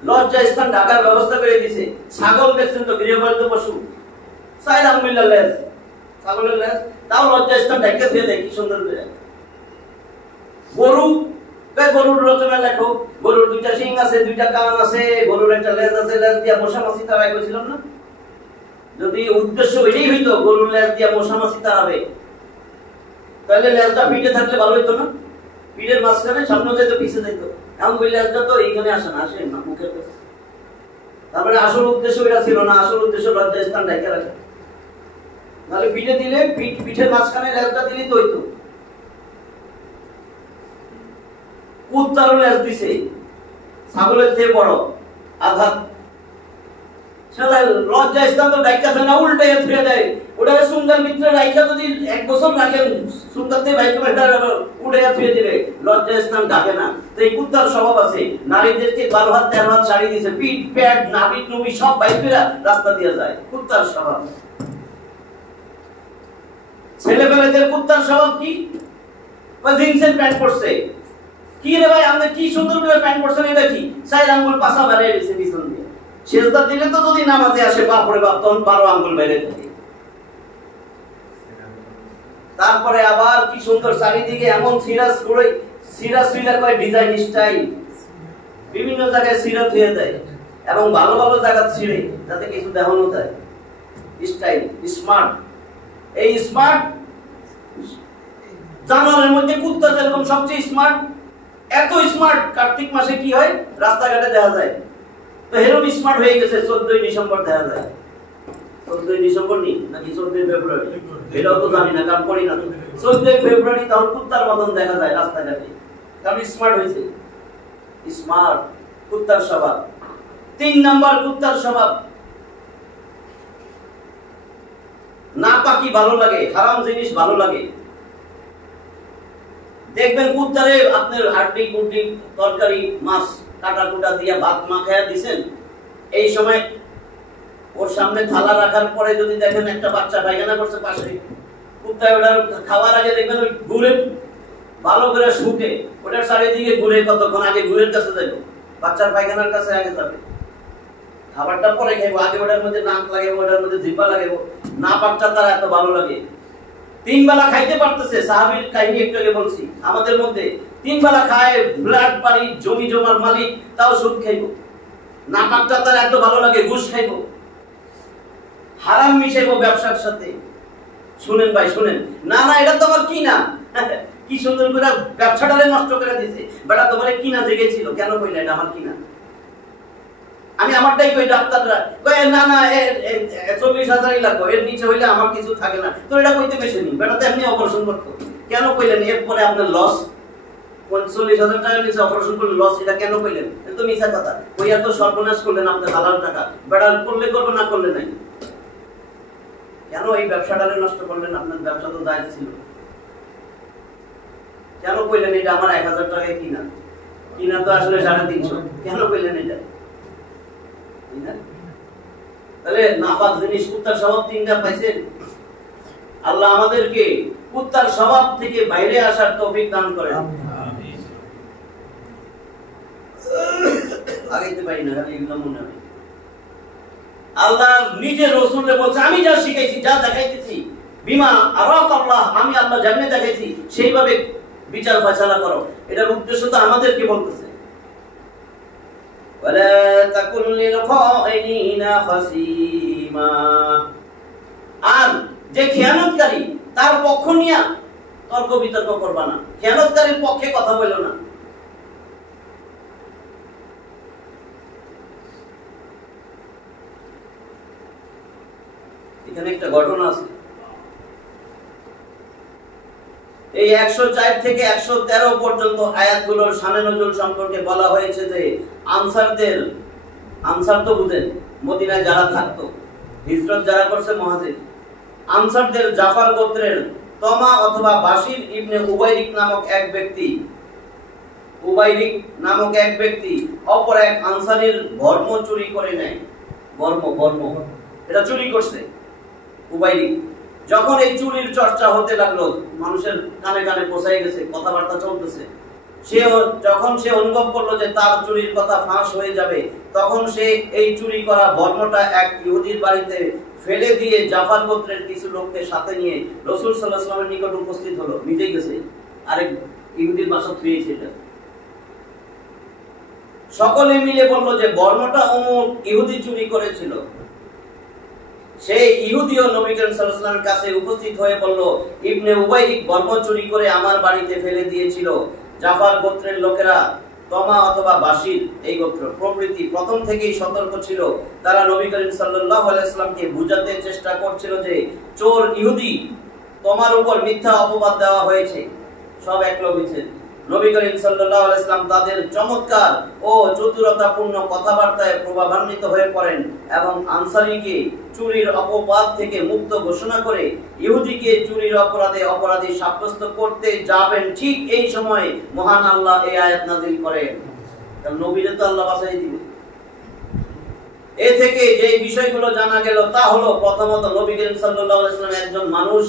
লজ্জা স্থান ঢাকার ব্যবস্থা করে দিয়েছে। ছাগল দেখছেন তো, গৃহপালিত পশু, 4 আঙ্গুলের লেজ, ছাগলের লেজ, তাও লজ্জা স্থান ঢাকা দিয়ে দেয় কি সুন্দর করে। গরু, গরুর রচনা লেখো, গরুর 2টা শিং আছে, 2টা কান আছে, গরুর একটা লেজ আছে, লেজ দিয়া মশা মাছি তাড়াই কইছিলাম না? যদি উদ্দেশ্য এটাই হইতো গরুর লেজ দিয়া মশা মাছি তাড়াবে, তাহলে লেজটা পিঠে থাকলে ভালো হইতো না? পিঠের মাঝখানে সামনে যেত, পিছে যেত। এখন ওই লেজটা তো এইখানে আসে না, আসে না মুখের কাছে। তারপরে আসল উদ্দেশ্য এটা ছিল না, আসল উদ্দেশ্য লজ্জাস্থান ঢাকা রাখা। নাহলে পিঠে দিলে পিঠের মাঝখানে লেজটা দিলে তো হইতো। কুত্তারও লেজ দিছে, ছাগলের চেয়ে বড় আঘাত। লজ্জাস্থান তো ডাইকা থাকে না, উল্টাই ফিরে দেয়। ওটা সুন্দর মিত্রের রাইখা যদি 1 বছর রাখেন, সুন্দর থেকে ভাই তোমার উঠে ফিরে দিবে, লজ্জাস্থান ডাকে না। তো এই কুত্তার স্বভাব আছে, নারীদেরকে 12 হাত 13 হাত শাড়ি দিছে, পিঠ প্যাড নাভি টুবি সব বাইরে রাস্তা দিয়ে যায়, কুত্তার স্বভাব। ছেলেবেলাদের কুত্তার স্বভাব কি? জিন্সের প্যান্ট পরছে, কি রে ভাই আপনি কি সুন্দর করে প্যান্ট পরছেন, এটা কি? 4 আঙ্গুল পাছা বেরিয়ে গেছে পিছন দিয়ে। সেজদা দিলে তো যদি নামাজে আসে বাপরে বাপ, তখন 12 আঙ্গুল বেরিয়ে থাকে। তারপরে আবার কি সুন্দর চারিদিকে এমন সিরাজ করে, সিরাজ হইলে কয় ডিজাইন স্টাইল, বিভিন্ন জায়গায় সিরাজ হয়ে যায় এবং ভালো ভালো জায়গা ছিঁড়ে যাতে কিছু দেখানো যায়। স্টাইল স্মার্ট, এই স্মার্ট জানোয়ারের মধ্যে কুত্তা যেরকম সবচেয়ে স্মার্ট, এত স্মার্ট কার্তিক মাসে কি হয় রাস্তাঘাটে দেখা যায়। তো হেরম স্মার্ট হয়ে গেছে 14ই ডিসেম্বর দেখা যায়। 14ই ডিসেম্বর নি নাকি 14ই ফেব্রুয়ারি এটাও তো জানি না, কারণ পড়ি না। 14ই ফেব্রুয়ারি তখন কুত্তার মতন দেখা যায় রাস্তাঘাটে, কারণ স্মার্ট হয়েছে। স্মার্ট কুত্তার স্বভাব। 3 নাম্বার কুত্তার স্বভাব, নাপাকি ভালো লাগে, হারাম জিনিস ভালো লাগে। দেখবেন কুত্তারে আপনার হাড্ডি গুড্ডি তরকারি মাছ কাটা কুটা দিয়ে ভাত মাখায়া দিবেন, এই সময় ওর সামনে থালা রাখার পরে যদি দেখেন একটা বাচ্চা পায়খানা করছে পাশে, কুত্তা ওটার খাওয়ার আগে দেখবেন ওই ঘুরে ভালো করে শুকে ওটার চারিদিকে ঘুরে, কতক্ষণ আগে ঘুরের কাছে যাবে, বাচ্চার পায়খানার কাছে আগে যাবে, খাবারটা পরে খাইবো, আগে ওটার মধ্যে নাক লাগাবো, ওটার মধ্যে জিহ্বা লাগাবো। না পাকটা তার এত ভালো লাগে। 3 বেলা খাইতে পারতেছে, সাহাবীর কাহিনী একটু আগে বলছি, আমাদের মধ্যে 3 বেলা খায়, ব্লাড পারি জমি জমার মালিক, তাও সুদ খাইবো। না পাকটা তার এত ভালো লাগে, ঘুষ খাইবো, হারাম মিশাইবো ব্যবসার সাথে। শুনেন ভাই শুনেন, না না এটা তো আমার কি না, কি সুন্দর করে ব্যবসাটারে নষ্ট করে দিয়েছে। বেটা তোমারে কিনা জেগেছিল, কেন কইলা এটা আমার কিনা? আমি আমারটাই কই, ডাক্তাররা কয় না না 40,000ই লাগবে, এর নিচে হইলে আমার কিছু থাকে না। তো এটা কইতে বেশি নি, বেটা তো এমনি অপারেশন করতো, কেন কইলেন? এরপরে আপনার লস 40,000 টাকার নিচে অপারেশন করলে লস, এটা কেন কইলেন? এটা তো মিথ্যা কথা। কইয়া তো সর্বনাশ করলেন আপনার হালাল টাকা। বেটা করলে করবে, না করলে নাই। কেন এই ব্যবসাটারে নষ্ট করলেন? আপনার ব্যবসা তো জায়েজ ছিল। কেন কইলেন এটা আমার 1000 টাকায় কিনা? কিনা তো আসলে 350। কেন কইলেন এটা? তাহলে নাপাক জিনিস, কুত্তার স্বভাব 3টা পাইছেন। আল্লাহ আমাদেরকে কুত্তার স্বভাব থেকে বাইরে আসার তৌফিক দান করেন। আমিন। আগাইতে পারি না, খালি এগুলো মনে হয়। আল্লাহ নিজে রাসূলকে বলছে, আমি যা শিখাইছি, যা দেখাইতেছি, বিমা আরাক আল্লাহ, আমি আল্লাহ যেমনে দেখাইছি সেইভাবে বিচার ফয়সালা করো। এটার উদ্দেশ্য তো আমাদেরকে বলতেছে। ওয়ালা তাকুন লিল খাইনিনা খাসিমা, আর যে খেয়ানতকারী তার পক্ষ নিয়ে তর্ক বিতর্ক করবা না, খেয়ানতকারীর পক্ষে কথা বলো না। এখানে একটা ঘটনা আছে। এই 104 থেকে 113 পর্যন্ত আয়াতগুলোর শানে নজুল সম্পর্কে বলা হয়েছে যে আনসারদের, আনসার তো বুঝেন মদিনায় যারা থাকতো, হিজরত যারা করছে মুহাজির, আনসারদের জাফর গোত্রের তমা অথবা বাশির ইবনে উবাইরিক নামক এক ব্যক্তি, উবাইরিক নামক এক ব্যক্তি অপর এক আনসারীর ধর্ম চুরি করে নেয়। ধর্ম এটা চুরি করছে উবাইরিক। যখন এই চুরির চর্চা হতে লাগলো, মানুষের কানে কানে পৌঁছায় গেছে, কথাবার্তা চলতেছে, যখন সে অনুভব করলো যে তার চুরির কথা ফাঁস হয়ে যাবে, তখন সে এই চুরি করা বর্ণটা এক ইহুদির বাড়িতে ফেলে দিয়ে জাফর গোত্রের কিছু লোককে সাথে নিয়ে রাসূল সাল্লাল্লাহু আলাইহি ওয়াসাল্লামের নিকট উপস্থিত হলো। নিজেই গেছে, আরেক ইহুদির বাসা থুয়েছে। এটা সকলে মিলে বলল যে বর্ণটা অমুক ইহুদি চুরি করেছিল। সেই ইহুদিও নবী করিম সাল্লাল্লাহু আলাইহি ওয়াসাল্লামের কাছে উপস্থিত হয়ে বলল, ইবনে উবাইরিক বর্ম চুরি করে আমার বাড়িতে ফেলে দিয়েছিল। জাফর গোত্রের লোকেরা তমা অথবা বাশির এই গোত্র প্রভৃতি প্রথম থেকেই সতর্ক ছিল। তারা নবী করিম সাল্লাল্লাহু আলাইহি ওয়াসাল্লামকে বুঝাতে চেষ্টা করছিল যে চোর ইহুদি, তোমার উপর মিথ্যা অপবাদ দেওয়া হয়েছে, সব এক লবিছে। নবী করিম সাল্লাল্লাহু আলাইহি ওয়াসাল্লাম তাদের চমৎকার ও চতুরতাপূর্ণ কথাবার্তায় প্রভাবান্বিত হয়ে পড়েন এবং আনসারীকে চুরির অপবাদ থেকে মুক্ত ঘোষণা করে ইহুদিকে চুরির অপরাধে অপরাধী সাব্যস্ত করতে যাবেন। ঠিক এই সময় মহান আল্লাহ এই আয়াত নাযিল করেন। কারণ নবীরে তো আল্লাহ বাঁচাই দিবেন। এ থেকে যে বিষয়গুলো জানা গেল তা হলো, প্রথমত নবী করিম সাল্লাল্লাহু আলাইহি ওয়াসাল্লাম একজন মানুষ,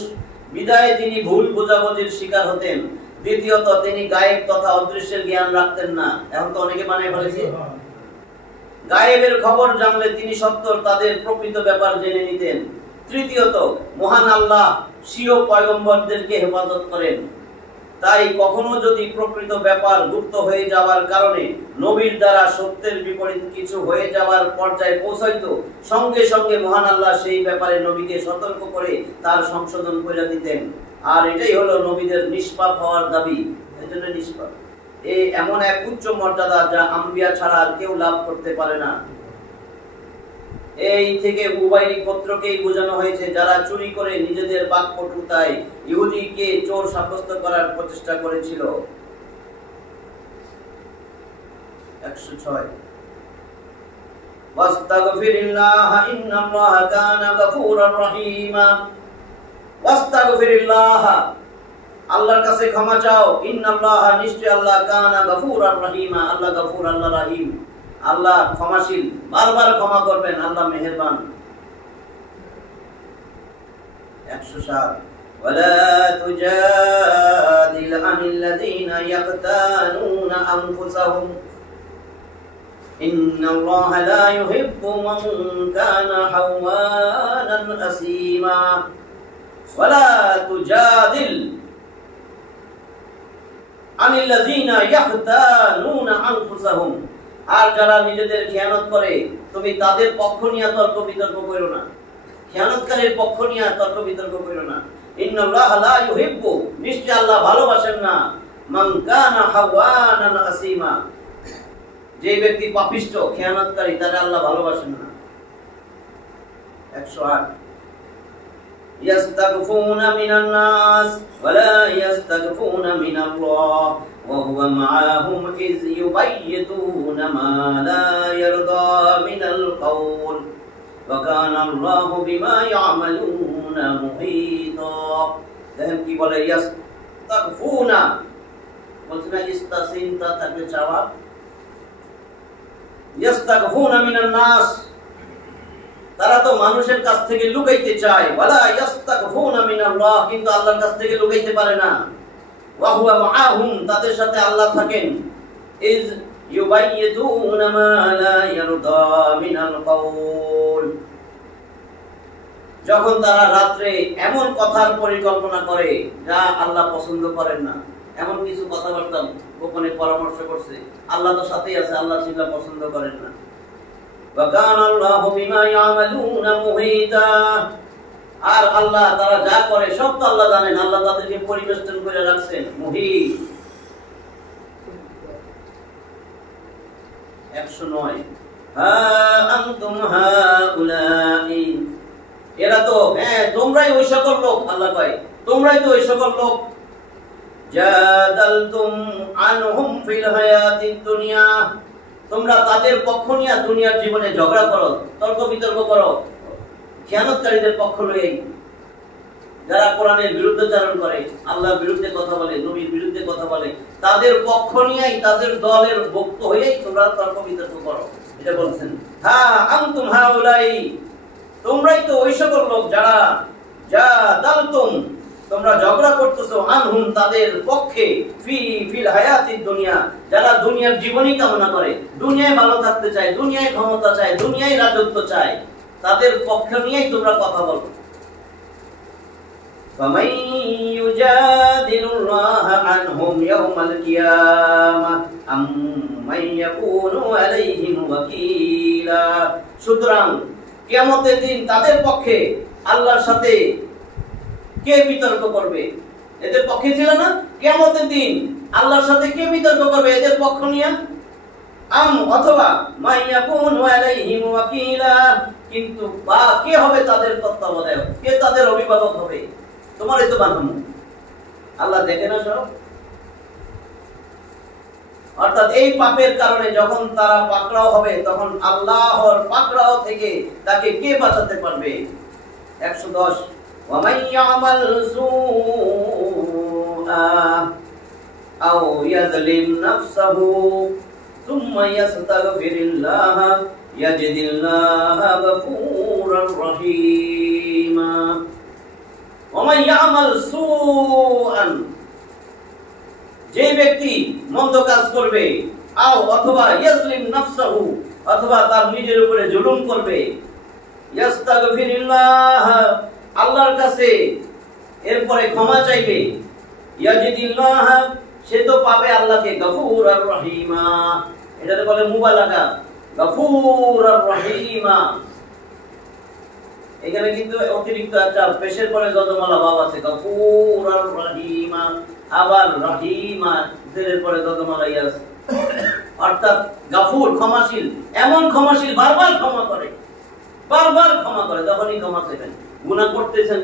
বিদায় তিনি ভুল বোঝাবুঝির শিকার হতেন। দ্বিতীয়ত তিনি গায়েব তথা অদৃশ্যের জ্ঞান রাখতেন না। এখন তো অনেকে বানায় ফেলেছে। গায়েবের খবর জানলে তিনি সত্তর তাদের প্রকৃত ব্যাপার জেনে নিতেন। তৃতীয়ত মহান আল্লাহ স্বীয় পয়গম্বরদেরকে হেফাজত করেন। তাই কখনো যদি প্রকৃত ব্যাপার গুপ্ত হয়ে যাওয়ার কারণে নবীর দ্বারা সত্যের বিপরীত কিছু হয়ে যাওয়ার পর্যায়ে পৌঁছাইতো, সঙ্গে সঙ্গে মহান আল্লাহ সেই ব্যাপারে নবীকে সতর্ক করে তার সংশোধন করে দিতেন। আর এটাই হলো নবীদের নিষ্পাপ হওয়ার দাবি। এজন্য নিষ্পাপ এই এমন এক উচ্চ মর্যাদা যা আম্বিয়া ছাড়া আর কেউ লাভ করতে পারে না। এই থেকে উবাই গোত্রকেই বোঝানো হয়েছে, যারা চুরি করে নিজেদের বাকপটুতায় ইহুদিকে চোর সাব্যস্ত করার প্রচেষ্টা করেছিল। 106 ওয়াস্তাগফিরিল্লাহ ইন্নাল্লাহা কানা গফুরার রহিমা। ওয়াস্তাগফিরিল্লাহ, আল্লাহর কাছে ক্ষমা চাও। ইন্নাল্লাহা, নিশ্চয় আল্লাহ, কানা গফুরার রহিমা, আল্লাহ গফুর, আল্লাহ রহিম, আল্লাহ ক্ষমাশীল, বারবার ক্ষমা করবেন, আল্লাহ মেহেরবান। 107 ওয়ালা তুজাদিল আনিল্লাযীনা ইয়াকতানুনা আনফুসাহুম ইন্নাল্লাহা লা ইউহিব্বু মান কানা হাওয়ানান আসীমা। ওয়ালা তুজাদিল আনিল্লাযীনা ইয়াকতানুনা আনফুসাহুম, আর যারা নিজেদের খেয়ানত করে তুমি তাদের পক্ষ নিয়ে তর্ক বিতর্ক করো না। খেয়ানতকারীর পক্ষ নিয়ে তর্ক বিতর্ক করো না। ইন্নাল্লাহা লা ইউহিব্বু, নিশ্চয় আল্লাহ ভালোবাসেন না, মান কানা হাওয়ানান আসীমা, যে ব্যক্তি পাপিষ্ঠ খেয়ানতকারী তারা আল্লাহ ভালোবাসেন না। 108 ইয়াস্তাগফুনা মিনান নাস ওয়া লা ইয়াস্তাগফুনা মিনাল্লাহ ওয়া হুয়া মাআহুম ইয ইউবাইয়িতুনা মা লা ইয়ারদা মিনাল কাওল ওয়া কানা আল্লাহু বিমা ইয়ামালুনা মুহীতা। দেখেন কি বলে, ইয়াস্তাগফুনা বলছেন না, ইস্তাসিনতা তাকে চাওয়া। ইয়াস্তাগফুনা মিনান নাস, তারা তো মানুষের কাছ থেকে লুকাইতে চায়। ওয়ালা ইয়াস্তাগফুনা মিনাল্লাহ, কিন্তু আল্লাহর কাছ থেকে লুকাইতে পারে না। ওয়া হুয়া মাআহুম, তাদের সাথে আল্লাহ থাকেন। ইয ইউবাইয়িতুনা মা লা ইয়ারদা মিনাল কাওল, যখন তারা রাতে এমন কথার পরিকল্পনা করে যা আল্লাহ পছন্দ করেন না, এমন কিছু কথাবার্তা গোপনে পরামর্শ করছে, আল্লাহ তো সাথেই আছে, আল্লাহ সেটা পছন্দ করেন না। ওয়া কানা আল্লাহু বিমা ইয়ামালুনা মুহীতা, আর আল্লাহ তারা যা করে সব তো আল্লাহ জানেন, আল্লাহ তাদেরকে পরিবেষ্টন করে রাখছেন। মুহীত। 109 হা আনতুম হাউলাই, এরা তো, হ্যাঁ তোমরাই ওই সকল লোক, আল্লাহ কয় তোমরাই তো ওই সকল লোক, জাদালতুম আনহুম ফিল হায়াতিদ দুনিয়া, তোমরা তাদের পক্ষ নিয়ে দুনিয়ার জীবনে ঝগড়া করো, তর্ক বিতর্ক করো। খেয়ানতকারীদের পক্ষ লইয়াই, যারা কোরআনের বিরুদ্ধাচরণ করে, আল্লাহর বিরুদ্ধে কথা বলে, নবীর বিরুদ্ধে কথা বলে, তাদের পক্ষ নিয়েই, তাদের দলের ভক্ত হয়েই তোমরা তর্ক বিতর্ক করো। এটা বলছেন, হ্যাঁ আনতুম হাউলাই, তোমরাই তো ওই সকল লোক যারা জাদালতুম, তোমরা ঝগড়া করতেছো, আনহুম তাদের পক্ষে, ফিল হায়াতিদ দুনিয়া, যারা দুনিয়ার জীবনই কামনা করে, দুনিয়ায় ভালো থাকতে চায়, দুনিয়ায় ক্ষমতা চায়, দুনিয়ায় রাজত্ব চায়, তাদের পক্ষ নিয়েই তোমরা কথা বলো। ফামান ইউজাদিলুল্লাহ আনহুম ইয়াওমাল কিয়ামাহ আম মান ইয়াকুনু আলাইহিম ওয়াকিলা, সুতরাং কিয়ামতের দিন তাদের পক্ষে আল্লাহর সাথে কে বিতর্ক করবে, এদের পক্ষে ছিল না? কিয়ামতের দিন আল্লাহর সাথে কে বিতর্ক করবে এদের পক্ষ নিয়ে? অথবা মাইয়াকুনু আলাইহিম ওয়াকিলা, কিন্তু বা কে হবে তাদের তত্ত্বাবধায়ক, কে তাদের অভিভাবক হবে? তোমারই তো বানানো, আল্লাহ দেখে না সব। অর্থাৎ এই পাপের কারণে যখন তারা পাকড়াও হবে তখন আল্লাহর পাকড়াও থেকে তাকে কে বাঁচাতে পারবে? 110 ওয়া মাইয়ামাল সুআ আও ইয়াযলিম নাফসাহু সুম্মা ইয়াস্তাগফিরুল্লাহ ইয়াজিদিল্লাহা গফুরার রহিমা। ওয়া মাইয়ামাল সুআন, যে ব্যক্তি মন্দ কাজ করবে, আও অথবা ইয়াজলিম নাফসাহু, অথবা তার নিজের উপরে জুলুম করবে, ইস্তাগফিরুল্লাহ, আল্লাহর কাছে এরপরে ক্ষমা চাইবে, ইয়াজিদিল্লাহ, সে তো পাবে আল্লাহকে গফুর আর রহিমা। এটাতে বলে মুবালাগা, গফুর আর রহিমা। এখানে কিন্তু অতিরিক্ত একটা পেশের পরে যজমালা ভাব আছে, গফুর আর রহিমা, আবার রহিমা জেরের পরে যজমালা আছে। অর্থাৎ গফুর ক্ষমাশীল, এমন ক্ষমাশীল বারবার ক্ষমা করে, বারবার ক্ষমা করে। যখনই ক্ষমা চাইবেন, গুনাহ করতেছেন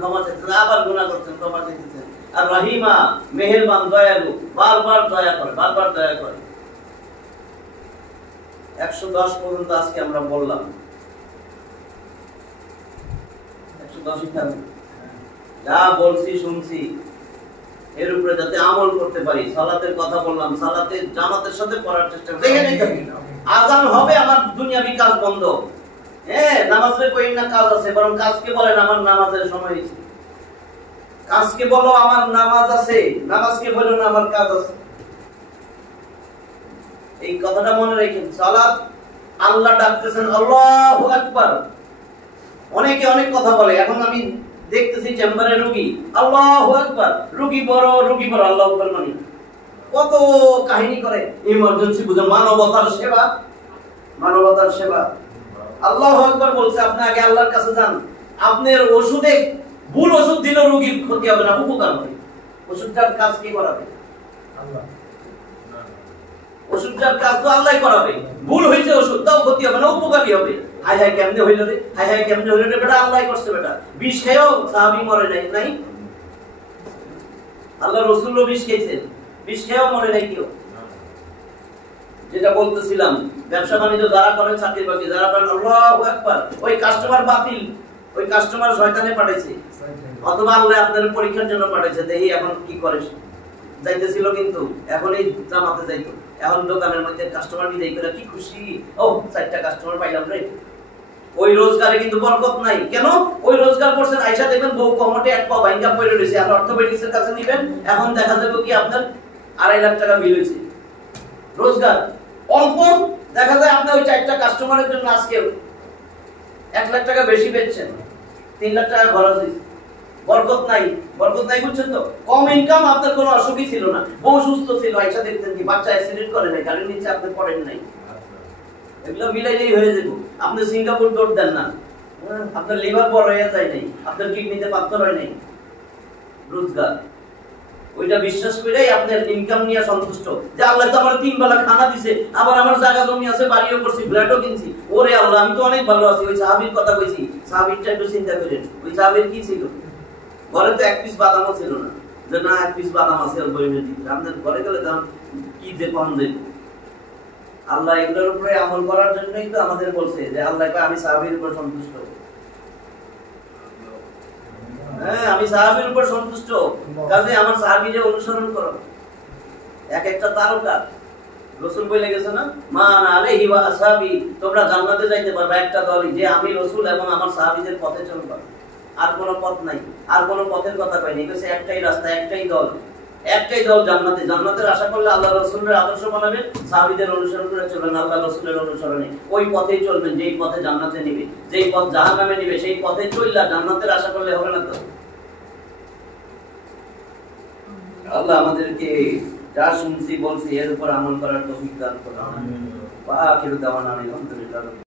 ক্ষমা চাইতেছেন, আবার গুনাহ করছেন ক্ষমা চাইতেছেন। আর রহিমা মেহেরবান দয়ালু, বারবার দয়া করে, বারবার দয়া করে। 110 পর্যন্ত আজকে আমরা বললাম। 110ই থাকবে, যা বলছি শুনছি এর উপরে যাতে আমল করতে পারি। সালাতের কথা বললাম, সালাতে জামাতের সাথে পড়ার চেষ্টা করি। যেখানেই থাকি আযান হবে আমার দুনিয়াবি কাজ বন্ধ। নামাজে কই না কাজ আছে, বরং কাজকে বলেন আমার নামাজের সময় হয়েছে। কাজকে বলো আমার নামাজ আছে, নামাজকে বলো না আমার কাজ আছে। এই কথাটা মনে রাখেন। সালাত আল্লাহ ডাকতেছেন আল্লাহু আকবার। অনেকে অনেক কথা বলে। এখন আমি দেখতেছি চেম্বারে রোগী, আল্লাহু আকবার, রোগী বড় আল্লাহু আকবার মানে কত কাহিনী করে। ইমার্জেন্সি বুঝে মানবতার সেবা, মানবতার সেবা। আল্লাহু আকবার বলছে, আপনি আগে আল্লাহর কাছে যান। আপনার ওষুধে ভুল ওষুধ দিলে রোগীর ক্ষতি হবে না, উপকার হবে। ওষুধটার কাজ কি করাবে? আল্লাহ। ওষুধটার কাজ তো আল্লাহই করাবে। ভুল হয়েছে ওষুধ দাও, ক্ষতি হবে না, উপকারী হবে। হাই হাই কেমনে হইল রে, হাই হাই কেমনে হইল রে, বেটা আল্লাহই করছে। বেটা বিষ খেয়েও সাহাবী মরে নাই, আল্লাহ রাসূলও বিষ খেয়েছেন, বিষ খেয়েও মরে নাই কেউ। যেটা বলতেছিলাম, ব্যবসা বাণিজ্য যারা করেন, চাকরি বাকরি যারা করেন, আল্লাহু আকবার, ওই কাস্টমার বাতিল, ওই কাস্টমার শয়তানে পাঠাইছে, অথবা আল্লাহ আপনাদের পরীক্ষার জন্য পাঠাইছে। দেখি এখন কি করে। যাইতেছিল কিন্তু এখন এই জামাতে যাইতো, এখন দোকানের মধ্যে কাস্টমার বিদায় করে কি খুশি, ও 4টা কাস্টমার পাইলাম রে। ওই রোজগারে কিন্তু বরকত নাই। কেন? ওই রোজগার করছেন, আইসা দেখবেন বউ কমটে এক পা বাইঙ্গা পড়ে রয়েছে। আর অর্থোপেডিক্সের কাছে নিবেন, এখন দেখা যাবে কি আপনার 2.5 লাখ টাকা বিল হয়েছে। রোজগার অল্প, দেখা যায় আপনি ওই 4টা কাস্টমারের জন্য আজকে 1 লাখ টাকা বেশি বেচছেন, 3 লাখ টাকা খরচ হয়েছে। বরকত নাই, বরকত নাই, বুঝছেন তো? কম ইনকাম, আপনার কোনো অসুখই ছিল না, বউ সুস্থ ছিল, আইসা দেখতেন কি বাচ্চা অ্যাক্সিডেন্ট করে নাই, গাড়ির নিচে আপনি পড়েন নাই। এগুলো মিলাইলেই হয়ে যাবে। আপনি সিঙ্গাপুর দৌড় দেন না, আপনার লিভার বড় হয়ে যায় নাই, আপনার কিডনিতে পাথর হয় নাই। রোজগার ওইটা বিশ্বাস করেই আপনার ইনকাম নিয়ে সন্তুষ্ট, যে আল্লাহ তো আমার 3 বেলা খানা দিছে, আবার আমার জায়গা জমি আছে, বাড়িও করছি, ফ্ল্যাটও কিনছি। ওরে আল্লাহ, আমি তো অনেক ভালো আছি। ওই সাহাবীর কথা কইছি, সাহাবীরটা একটু চিন্তা করেন। ওই সাহাবীর কি ছিল? ঘরে তো 1 পিস বাদামও ছিল না, যে না 1 পিস বাদাম আছে আর বইমের দিতে। আপনার ঘরে গেলে দাম কি যে কম দেব। আল্লাহ এগুলোর উপরে আমল করার জন্যই তো আমাদের বলছে যে আল্লাহ আমি সাহাবীর উপর সন্তুষ্ট। আমি সাহাবীর উপর সন্তুষ্ট, কাজে আমার সাহাবীকে অনুসরণ করো। এক একটা তারকা রাসূল বলে গেছে না, মান আলাইহি ওয়া আসহাবি, তোমরা জান্নাতে যাইতে পারবে একটা দলই, যে আমি রাসূল এবং আমার সাহাবীদের পথে চলবে। আর কোনো পথ নাই, আর কোনো পথের কথা পাইনি। কইছে একটাই রাস্তা, একটাই দল, একটাই দল জান্নাতে। জান্নাতের আশা করলে আল্লাহ রাসূলের আদর্শ মানবেন, সাহাবীদের অনুসরণ করে চলবেন, আল্লাহ রাসূলের অনুসরণে। ওই পথেই চলবেন যেই পথে জান্নাতে নিবে, যেই পথ জাহান্নামে নিবে সেই পথে চললে জান্নাতের আশা করলে হবে না তো। আল্লাহ আমাদেরকে যা শুনছি বলছি এর উপর আমল করার তৌফিক দান করুন। আমিন। ওয়া আখিরু দাওয়ানা আলহামদুলিল্লাহ।